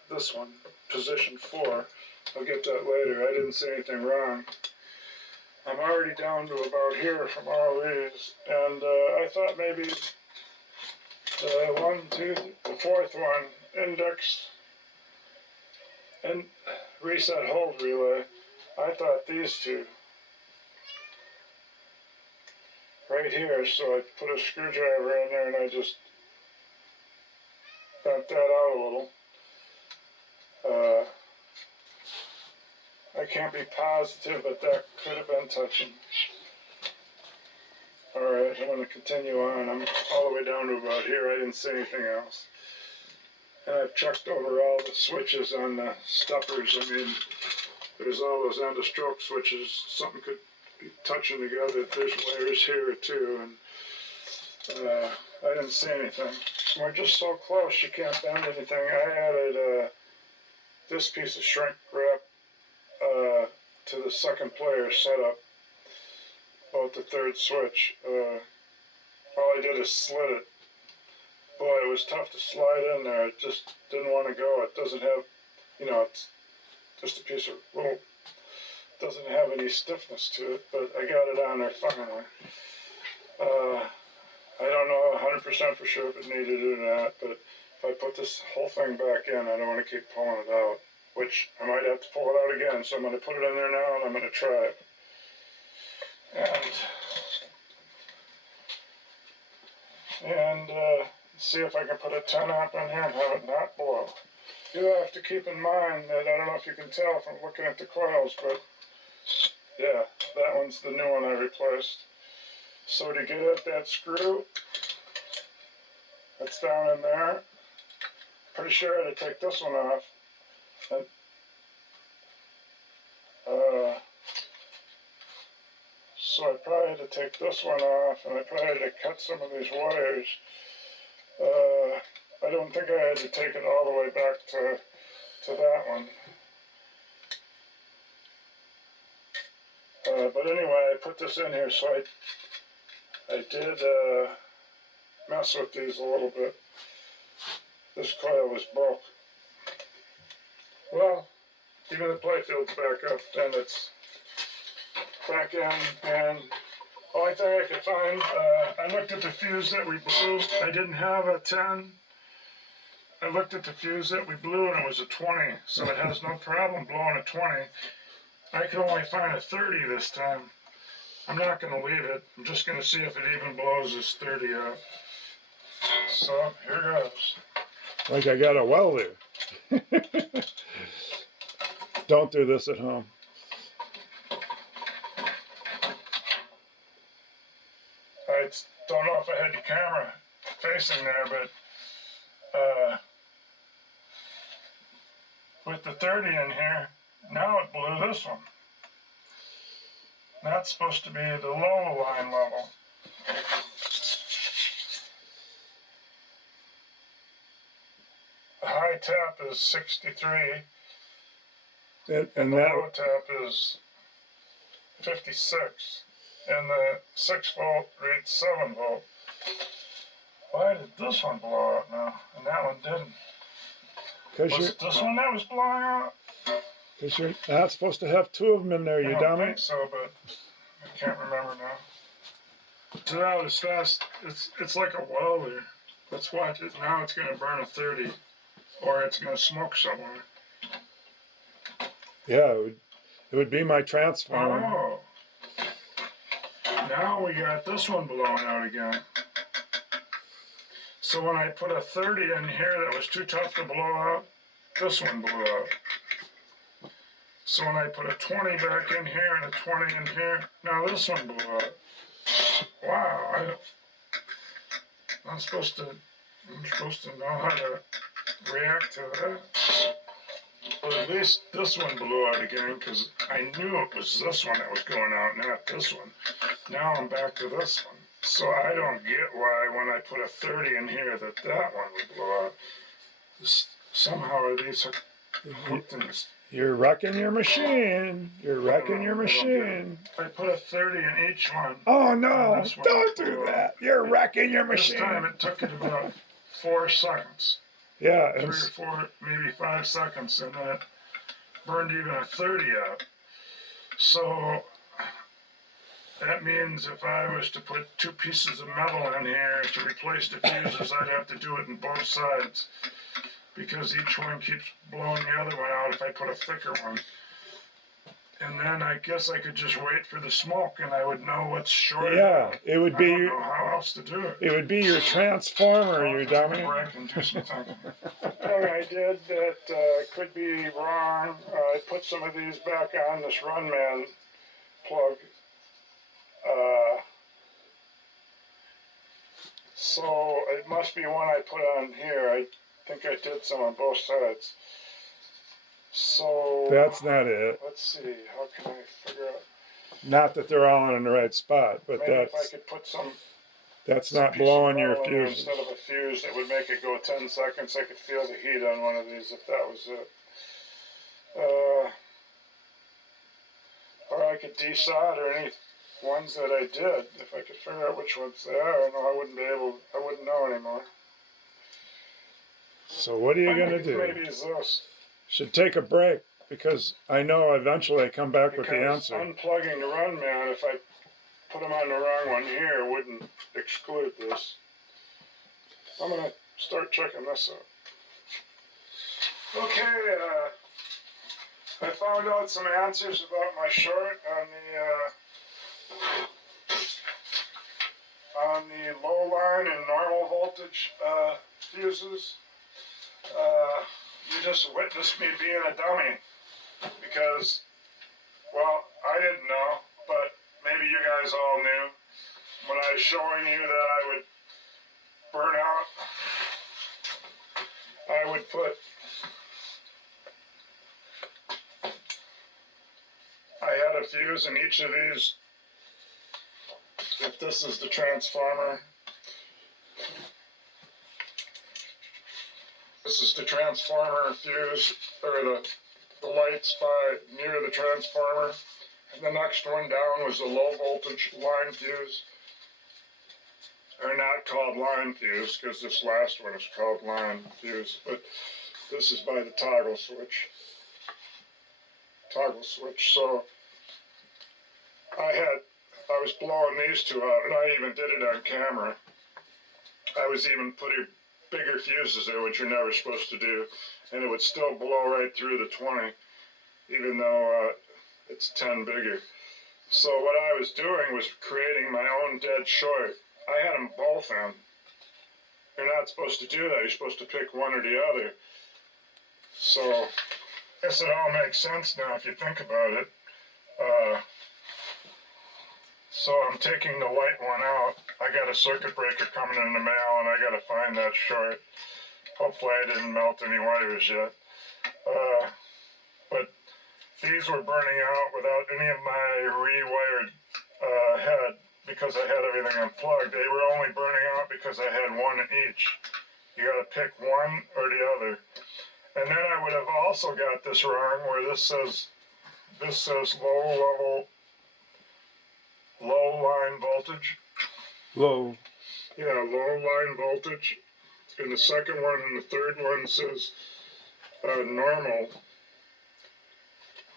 this one, position 4. I'll get that later. I didn't see anything wrong. I'm already down to about here from all these, and I thought maybe the fourth one, index and reset hold relay. I thought these two right here, so I put a screwdriver in there and I just bent that out a little. I can't be positive, but that could have been touching. Alright, I'm going to continue on. I'm all the way down to about here. I didn't see anything else. And I've checked over all the switches on the steppers. I mean, there's all those end of stroke switches. Something could be touching together. There's wires here too, and I didn't see anything. We're just so close, you can't bend anything. I added this piece of shrink wrap to the second player setup, about the third switch. All I did is slit it. Boy, it was tough to slide in there. It just didn't want to go. It doesn't have, it's just a piece of little, doesn't have any stiffness to it, but I got it on there finally. I don't know 100% for sure if it needed it or not, but if I put this whole thing back in, I don't want to keep pulling it out, which I might have to pull it out again, so I'm going to put it in there now and I'm going to try it. And see if I can put a 10 amp in here and have it not blow. You have to keep in mind that, I don't know if you can tell from looking at the coils, but yeah, that one's the new one I replaced. So to get at that screw, It's down in there. Pretty sure I had to take this one off. And, so I probably had to take this one off, and I probably had to cut some of these wires. I don't think I had to take it all the way back to that one. But anyway, I put this in here, so I did mess with these a little bit. This coil was broke. Well, even the playfield's back up, and it's back in, and the only thing I could find, I looked at the fuse that we blew. I didn't have a 10. I looked at the fuse that we blew, and it was a 20, so it has no problem blowing a 20. I could only find a 30 this time. I'm not going to leave it. I'm just going to see if it even blows this 30 up. So, here goes. Like I got a welder. Don't do this at home. I don't know if I had the camera facing there, but with the 30 in here, now it blew this one. That's supposed to be the low line level. The high tap is 63, And and the that, low tap is 56, and the 6 volt reads 7 volt. Why did this one blow out now, and that one didn't? Was it this one that was blowing out? Because you're not supposed to have two of them in there, you I don't dummy. think so, but I can't remember now. It's out as fast. It's like a welder. Let's watch it. Now it's going to burn a 30, or it's going to smoke somewhere. Yeah, it would be my transformer. Oh. Now we got this one blowing out again. So when I put a 30 in here that was too tough to blow out, this one blew out. So when I put a 20 back in here and a 20 in here, now this one blew out. Wow, I'm supposed to know how to react to that. Well, at least this one blew out again, because I knew it was this one that was going out, not this one. Now I'm back to this one. So I don't get why when I put a 30 in here that one would blow out. Somehow these are hooked in this. You're wrecking your machine. You're wrecking your machine. I put a 30 in each one. Oh no, don't do that. You're wrecking your machine. This time it took it about 4 seconds. Yeah. 3 or 4, maybe 5 seconds, and then it burned even a 30 up. So that means if I was to put 2 pieces of metal in here to replace the fuses, I'd have to do it on both sides, because each one keeps blowing the other one out if I put a thicker one. And then I guess I could just wait for the smoke, and I would know what's short. Yeah, it would be. I don't know how else to do it. It would be your transformer, you dummy. I can do some thinking. I did that could be wrong. I put some of these back on this Runman plug. So it must be one I put on here. I think I did some on both sides. So That's not it. let's see. How can I figure out? Not that they're all in the right spot, but Maybe if I could put that's some not piece of blowing your metal in there fuses. instead of a fuse, it would make it go 10 seconds. I could feel the heat on one of these if that was it. Or I could desolder any ones that I did. If I could figure out which ones they are, I wouldn't know anymore. So what are you going to do? Maybe it's this. Should take a break, because I know eventually I come back with the Because answer. unplugging the Runman, if I put them on the wrong one here, wouldn't exclude this. I'm going to start checking this out. Okay, I found out some answers about my short on the low line and normal voltage fuses. You just witnessed me being a dummy, because, well, I didn't know, but maybe you guys all knew when I was showing you that I would burn out, I would put, I had a fuse in each of these. If this is the transformer, this is the transformer fuse, or the lights by near the transformer. And the next one down was the low voltage line fuse. They're not called line fuse because this last one is called line fuse, but this is by the toggle switch. So I was blowing these two out, and I even did it on camera. I was even putting bigger fuses there, which you're never supposed to do, and it would still blow right through the 20, even though it's 10 bigger. So what I was doing was creating my own dead short. I had them both in. You're not supposed to do that. You're supposed to pick one or the other. So I guess it all makes sense now if you think about it. So I'm taking the light one out. I got a circuit breaker coming in the mail, and I got to find that short. Hopefully I didn't melt any wires yet. But these were burning out without any of my rewired head because I had everything unplugged. They were only burning out because I had one in each. You got to pick one or the other. And then I would have also got this wrong where this says low line voltage. Low. Yeah, low line voltage. And the second one and the third one says normal.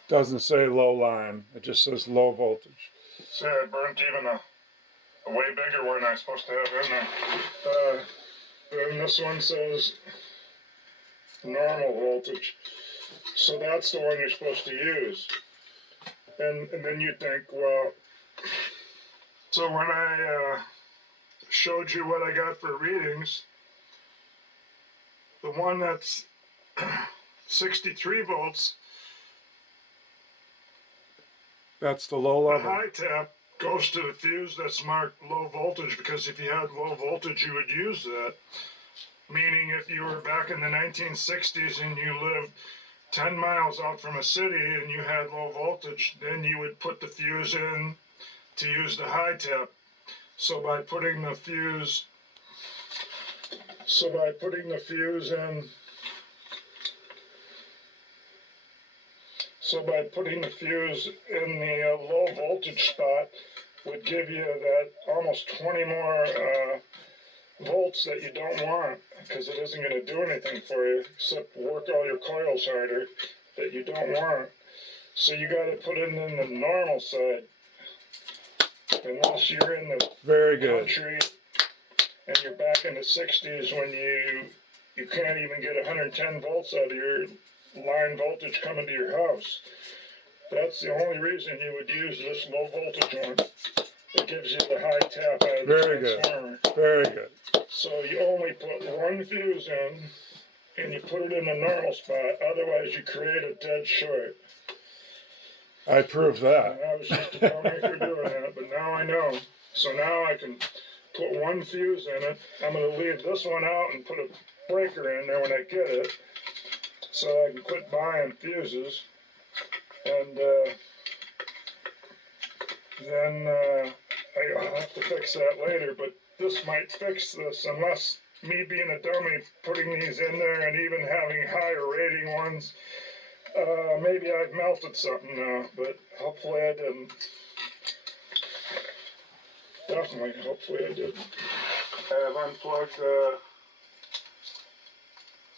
Doesn't say low line. It just says low voltage. See, I burnt even a way bigger one I'm supposed to have in there. Then this one says normal voltage. So that's the one you're supposed to use. And then you think, well, so when I showed you what I got for readings, the one that's 63 volts, that's the low the level. high tap goes to the fuse that's marked low voltage, because if you had low voltage, you would use that. Meaning if you were back in the 1960s and you lived 10 miles out from a city and you had low voltage, then you would put the fuse in to use the high tap. So by putting the fuse in the low voltage spot would give you that almost 20 more volts that you don't want, because it isn't going to do anything for you except work all your coils harder that you don't want. So you got to put it in the normal side. Unless you're in the Very good. country and you're back in the 60s when you can't even get 110 volts out of your line voltage coming to your house. That's the only reason you would use this low voltage one. It gives you the high tap out of the transformer. Very good. So you only put one fuse in, and you put it in the normal spot. Otherwise, you create a dead short. I proved that. And I was just a dummy for doing that, but now I know. So now I can put one fuse in it. I'm going to leave this one out and put a breaker in there when I get it, so I can quit buying fuses. And then I'll have to fix that later, but this might fix this, unless me being a dummy putting these in there and even having higher rating ones, maybe I've melted something now, but hopefully I didn't. Definitely, hopefully I didn't. I have unplugged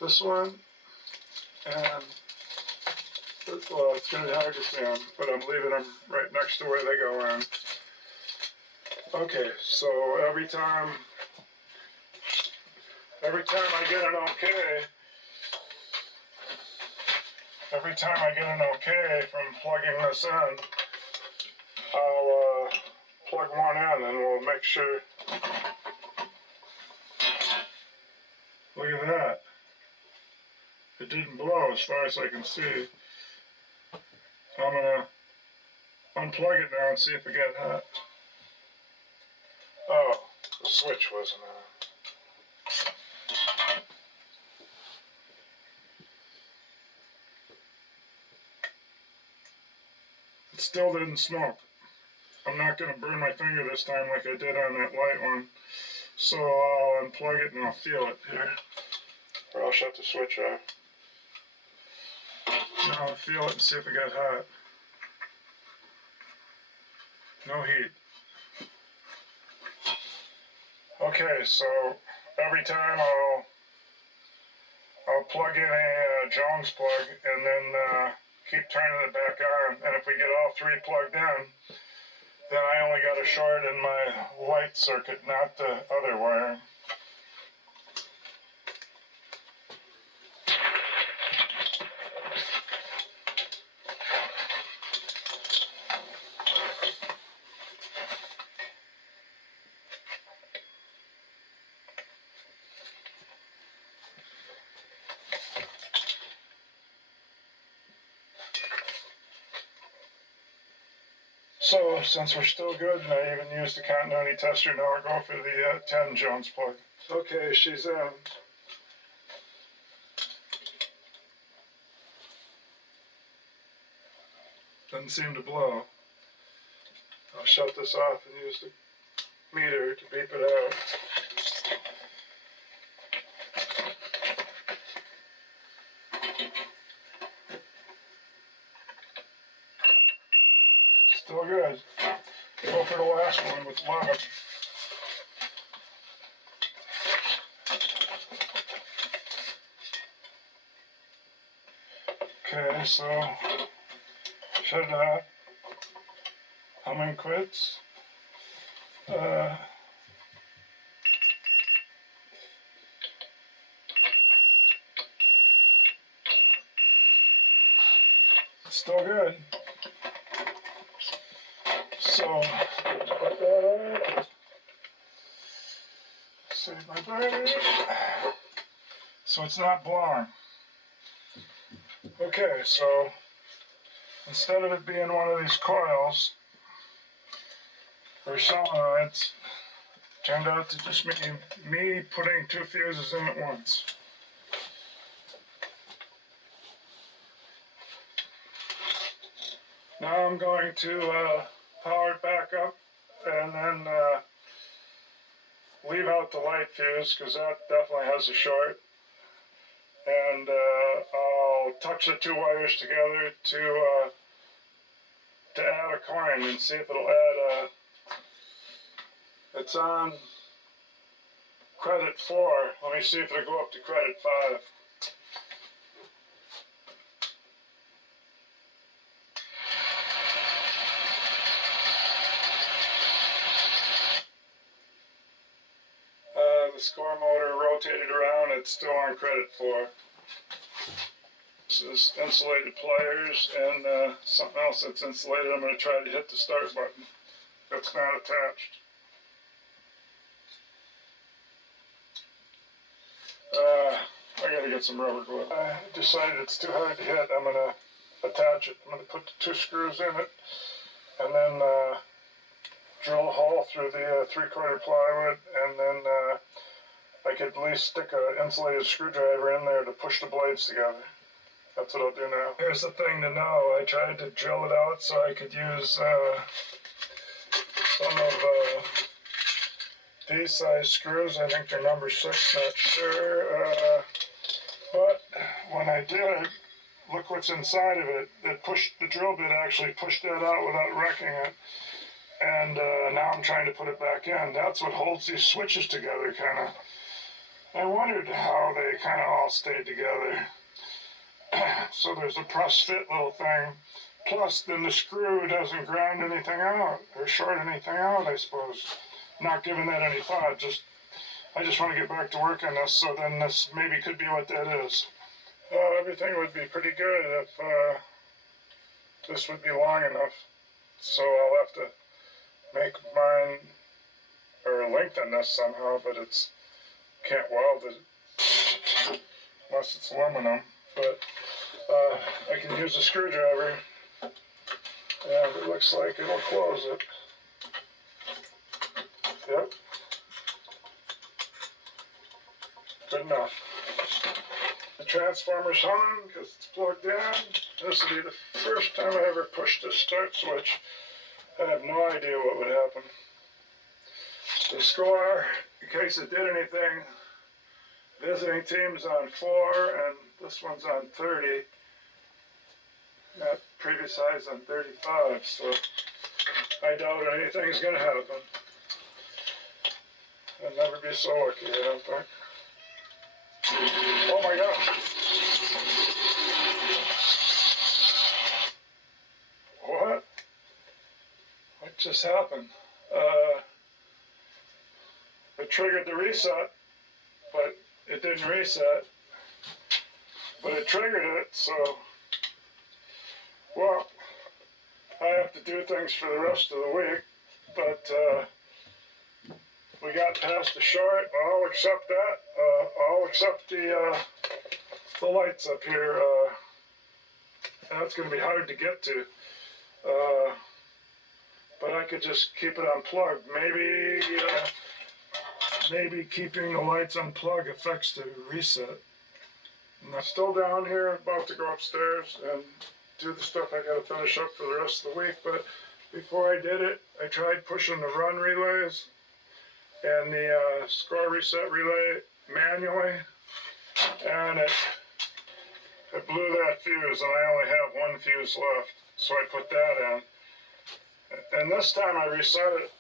this one, and well, it's going to be hard to see them, but I'm leaving them right next to where they go in. Okay, so every time I get an okay from plugging this in, I'll plug one in and we'll make sure. Look at that. It didn't blow as far as I can see. I'm gonna unplug it now and see if it got hot. Oh, the switch wasn't on. still didn't smoke. I'm not going to burn my finger this time like I did on that light one. So I'll unplug it and I'll feel it here. Or I'll shut the switch off. Now I'll feel it and see if it got hot. No heat. Okay, so every time I'll plug in a Jones plug and then keep turning it back on. And if we get all three plugged in, then I only got a short in my light circuit, not the other wire. So, since we're still good, and I even used the continuity tester, now we'll go for the 10 Jones plug. Okay, she's in. Doesn't seem to blow. I'll shut this off and use the meter to beep it out. Still good. Go for the last one with 11. Okay, so shut it off. Humming quits. Still good. So, put that on. Save my battery. So it's not blowing. Okay, so instead of it being one of these coils or solenoids, turned out to just me putting two fuses in at once. Now I'm going to power it back up and then leave out the light fuse because that definitely has a short. And I'll touch the two wires together to add a coin and see if it'll add it's on credit 4. Let me see if it'll go up to credit 5. The score motor rotated around, it's still on credit 4. This is insulated pliers and something else that's insulated. I'm going to try to hit the start button. That's not attached. I gotta get some rubber glue. I decided it's too hard to hit. I'm going to attach it. I'm going to put the 2 screws in it and then drill a hole through the 3/4 plywood, and then I could at least stick an insulated screwdriver in there to push the blades together. That's what I'll do now. Here's the thing to know. I tried to drill it out so I could use some of these size screws. I think they're number 6, not sure. But when I did, look what's inside of it. It pushed, the drill bit actually pushed that out without wrecking it. And now I'm trying to put it back in. That's what holds these switches together, kind of. I wondered how they kind of all stayed together. So there's a press fit little thing. Plus, then the screw doesn't ground anything out or short anything out, I suppose. Not giving that any thought. I just want to get back to work on this, so then this maybe could be what that is. Everything would be pretty good if this would be long enough. So I'll have to make mine, or lengthen this somehow, but it's, can't weld it unless it's aluminum. But I can use a screwdriver, and it looks like it'll close it. Yep. Good enough. The transformer's humming because it's plugged in. This will be the first time I ever pushed the start switch, I have no idea what would happen. The score, in case it did anything, visiting team's on 4 and this one's on 30. That previous high's on 35, so I doubt anything's gonna happen. I'll never be so lucky, I don't think. Oh my God. What? What just happened? It triggered the reset, but it didn't reset. But it triggered it, so, well, I have to do things for the rest of the week, but we got past the short. I'll accept that. I'll accept the lights up here. That's going to be hard to get to. But I could just keep it unplugged. Maybe keeping the lights unplugged affects the reset. And I'm still down here, about to go upstairs and do the stuff I got to finish up for the rest of the week. But before I did it, I tried pushing the run relays and the score reset relay manually, and it blew that fuse, and I only have one fuse left. So I put that in. And this time I reset it,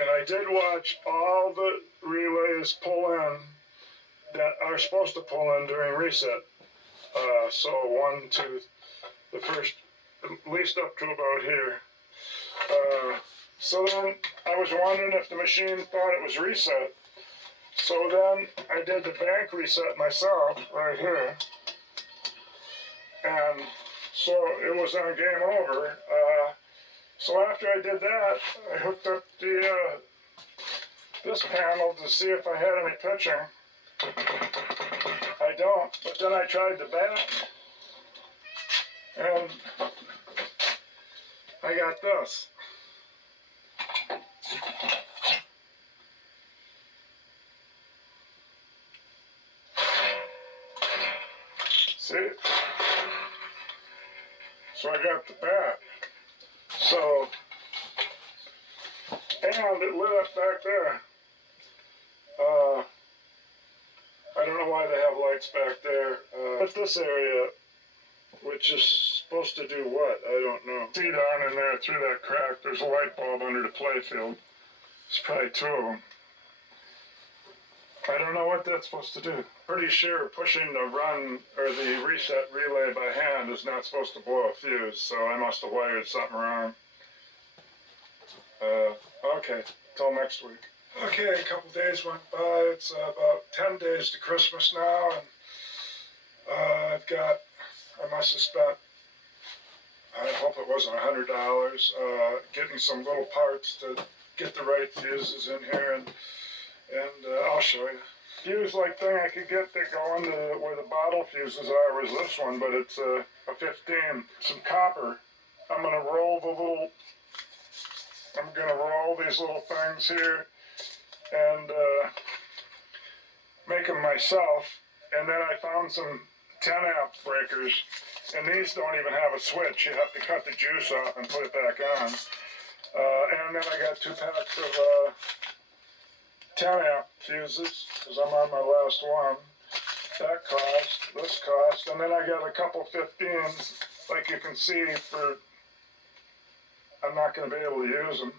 and I did watch all the relays pull in that are supposed to pull in during reset. So 1, 2, the first, at least up to about here. So then I was wondering if the machine thought it was reset. So then I did the bank reset myself right here. And so it was on game over. So after I did that, I hooked up the this panel to see if I had any pitching. I don't, but then I tried the bat, and I got this. See? So I got the bat. So, and it lit up back there. I don't know why they have lights back there. But this area, which is supposed to do what? I don't know. See down in there through that crack, there's a light bulb under the playfield. It's probably 2 of them. I don't know what that's supposed to do. Pretty sure pushing the run or the reset relay by hand is not supposed to blow a fuse, so I must have wired something wrong. Okay, till next week. Okay, a couple days went by. It's about 10 days to Christmas now, and I must have spent, I hope it wasn't $100, getting some little parts to get the right fuses in here, and I'll show you. Fuse-like thing I could get that go into where the bottle fuses are was this one, but it's a 15. Some copper. I'm gonna roll these little things here and make them myself. And then I found some 10-amp breakers, and these don't even have a switch. You have to cut the juice off and put it back on. And then I got 2 packs of 10-amp fuses, because I'm on my last one. That cost, this cost, and then I got a couple 15s, like you can see, I'm not going to be able to use them.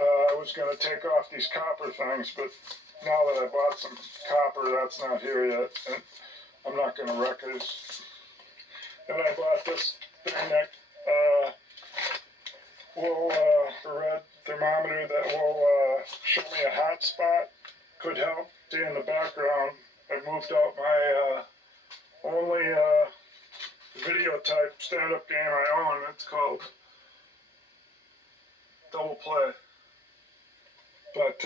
I was going to take off these copper things, but now that I bought some copper, that's not here yet, and I'm not going to wreck it. Then I bought this thing that will, a red thermometer that will show me a hot spot. Could help. See in the background, I moved out my only video type stand-up game I own. It's called Double Play. But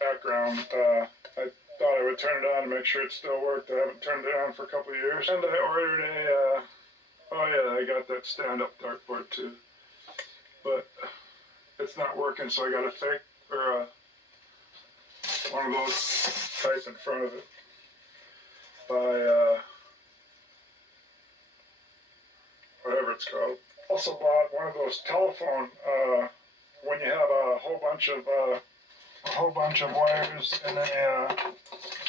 background, I thought I would turn it on to make sure it still worked. I haven't turned it on for a couple of years. And I ordered a, oh yeah, I got that stand-up dartboard too. But it's not working, so I got a fake, or one of those type in front of it. by whatever it's called. Also bought one of those telephone, when you have a whole bunch of wires in a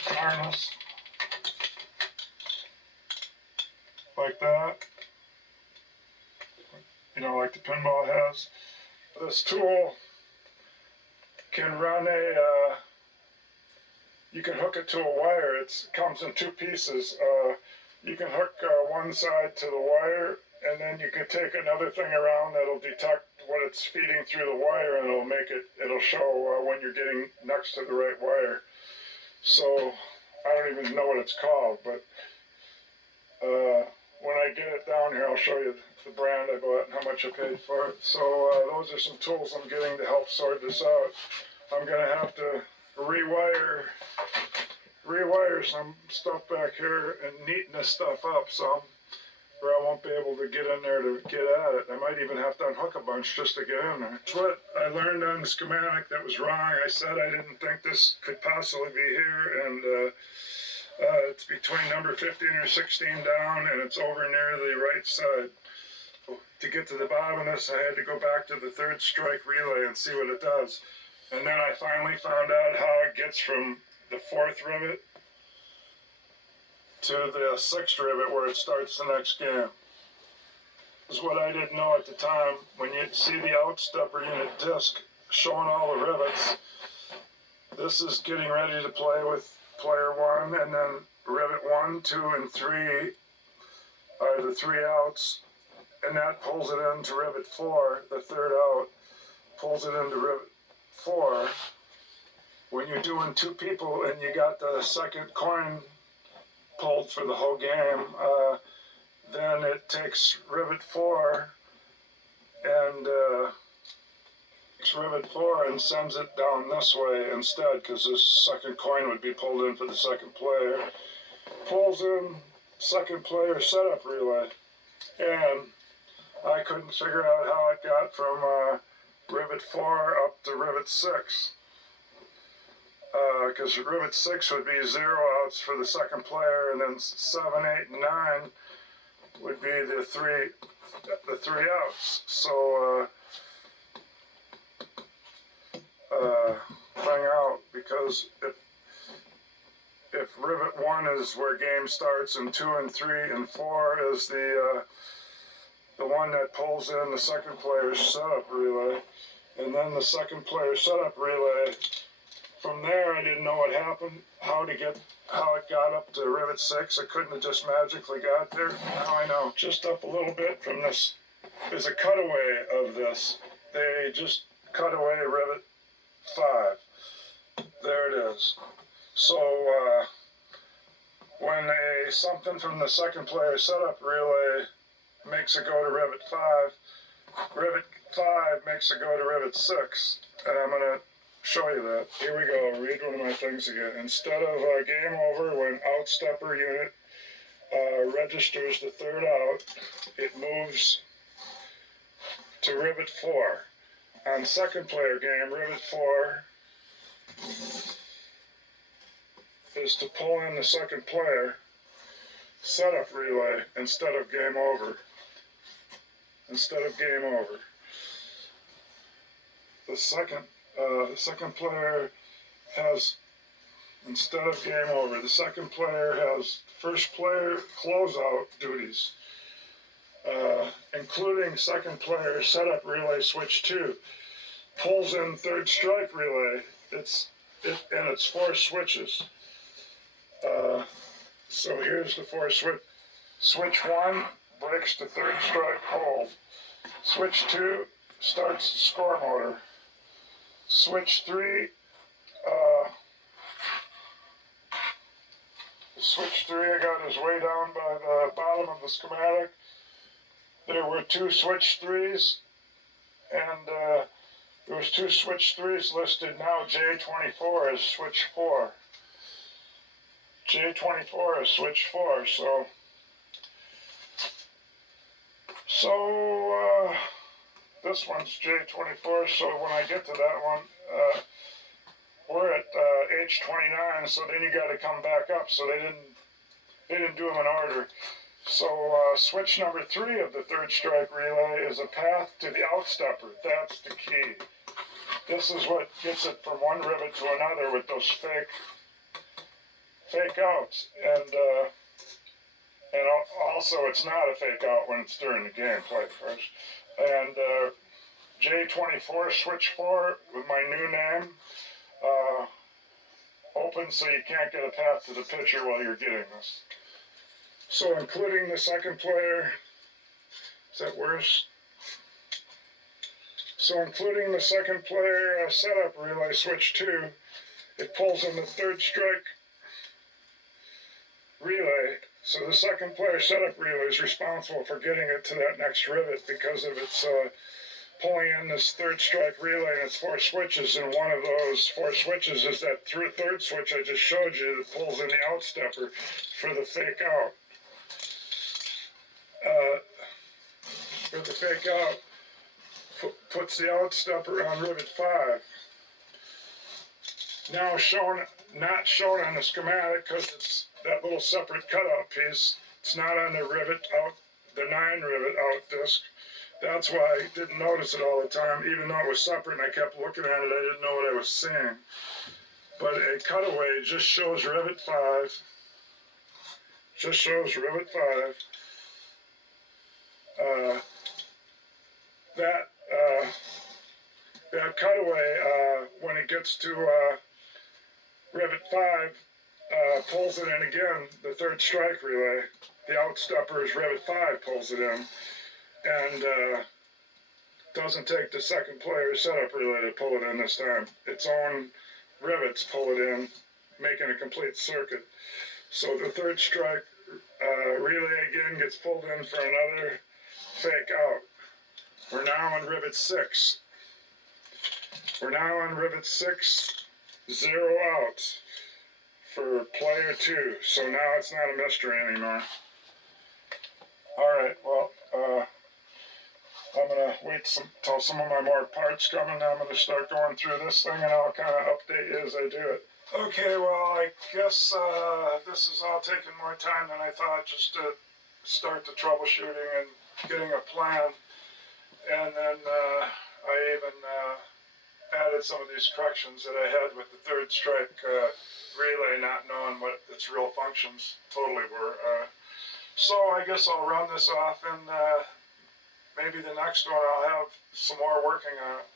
harness like that, you know, like the pinball has. This tool can run you can hook it to a wire. It comes in two pieces. You can hook one side to the wire, and then you can take another thing around that'll detect what it's feeding through the wire, and it'll show when you're getting next to the right wire. So I don't even know what it's called, but when I get it down here, I'll show you the brand I bought and how much I paid for it. So those are some tools I'm getting to help sort this out. I'm gonna have to rewire some stuff back here and neaten this stuff up some, or I won't be able to get in there to get at it. I might even have to unhook a bunch just to get in there. That's what I learned on the schematic that was wrong. I said I didn't think this could possibly be here, and it's between number 15 or 16 down, and it's over near the right side. To get to the bottom of this, I had to go back to the third strike relay and see what it does. And then I finally found out how it gets from the fourth rivet to the sixth rivet where it starts the next game. This is what I didn't know at the time. When you see the outstepper unit disc showing all the rivets, this is getting ready to play with player one, and then rivet 1, 2, and 3 are the three outs, and that pulls it into rivet 4, the third out, pulls it into rivet 4. When you're doing two people and you got the second coin pulled for the whole game, then it takes rivet 4 and sends it down this way instead, because this second coin would be pulled in for the second player. Pulls in second player setup relay, and I couldn't figure out how it got from rivet 4 up to rivet 6, because rivet 6 would be 0 outs for the second player, and then 7, 8, and 9 would be the three outs. So thing out, because if rivet 1 is where game starts, and 2 and 3 and 4 is the one that pulls in the second player's setup relay, and then the second player setup relay. From there, I didn't know what happened, how it got up to rivet 6. It couldn't have just magically got there. Now I know. Just up a little bit from this, there's a cutaway of this. They just cut away rivet 5. There it is. So when something from the second player setup relay makes it go to rivet 5 makes it go to rivet 6, and I'm going to show you that. Here we go. Read one of my things again. Instead of game over, when outstepper unit registers the third out, it moves to rivet 4. On second player game, rivet 4 is to pull in the second player setup relay instead of game over. The second player has, instead of game over, the second player has first player closeout duties, including second player setup relay switch 2, pulls in third strike relay. It's 4 switches. So here's the 4 switch. Switch 1 breaks to third strike hold. Switch 2 starts the score motor. Switch 3, I got is way down by the bottom of the schematic. There were 2 switch 3s, and there was 2 switch 3s listed. Now J24 is switch 4. J24 is switch 4, so this one's J24, so when I get to that one, we're at H29, so then you got to come back up. So they didn't They didn't do them in order. So switch number 3 of the third strike relay is a path to the outstepper. That's the key. This is what gets it from one rivet to another with those fake outs. And also it's not a fake out when it's during the game, quite first. And J24 switch 4 with my new name. Open so you can't get a path to the pitcher while you're getting this. So including the second player, is that worse? So including the second player setup relay switch 2, it pulls in the third strike relay. So the second player setup relay is responsible for getting it to that next rivet because of its pulling in this third strike relay and its 4 switches, and one of those 4 switches is that third switch I just showed you that pulls in the outstepper for the fake out. For the fake out, puts the outstepper on rivet 5. Now not shown on the schematic because it's that little separate cutout piece. It's not on the rivet out, the 9 rivet out disc. That's why I didn't notice it all the time, even though it was separate and I kept looking at it, I didn't know what I was seeing. But a cutaway just shows rivet 5. Just shows rivet 5. That cutaway, when it gets to rivet 5, pulls it in again, the third strike relay. The outstepper is rivet 5 pulls it in. And doesn't take the second player setup relay to pull it in this time. Its own rivets pull it in, making a complete circuit. So the third strike relay again gets pulled in for another fake out. We're now on rivet 6. We're now on rivet 6, 0 outs for player 2. So now it's not a mystery anymore. Alright, well, I'm going to wait till some of my more parts come, and then I'm going to start going through this thing, and I'll kind of update you as I do it. Okay, well, I guess this is all taking more time than I thought, just to start the troubleshooting and getting a plan. And then I even added some of these corrections that I had with the third strike relay, not knowing what its real functions totally were. So I guess I'll run this off, and maybe the next one I'll have some more working on it.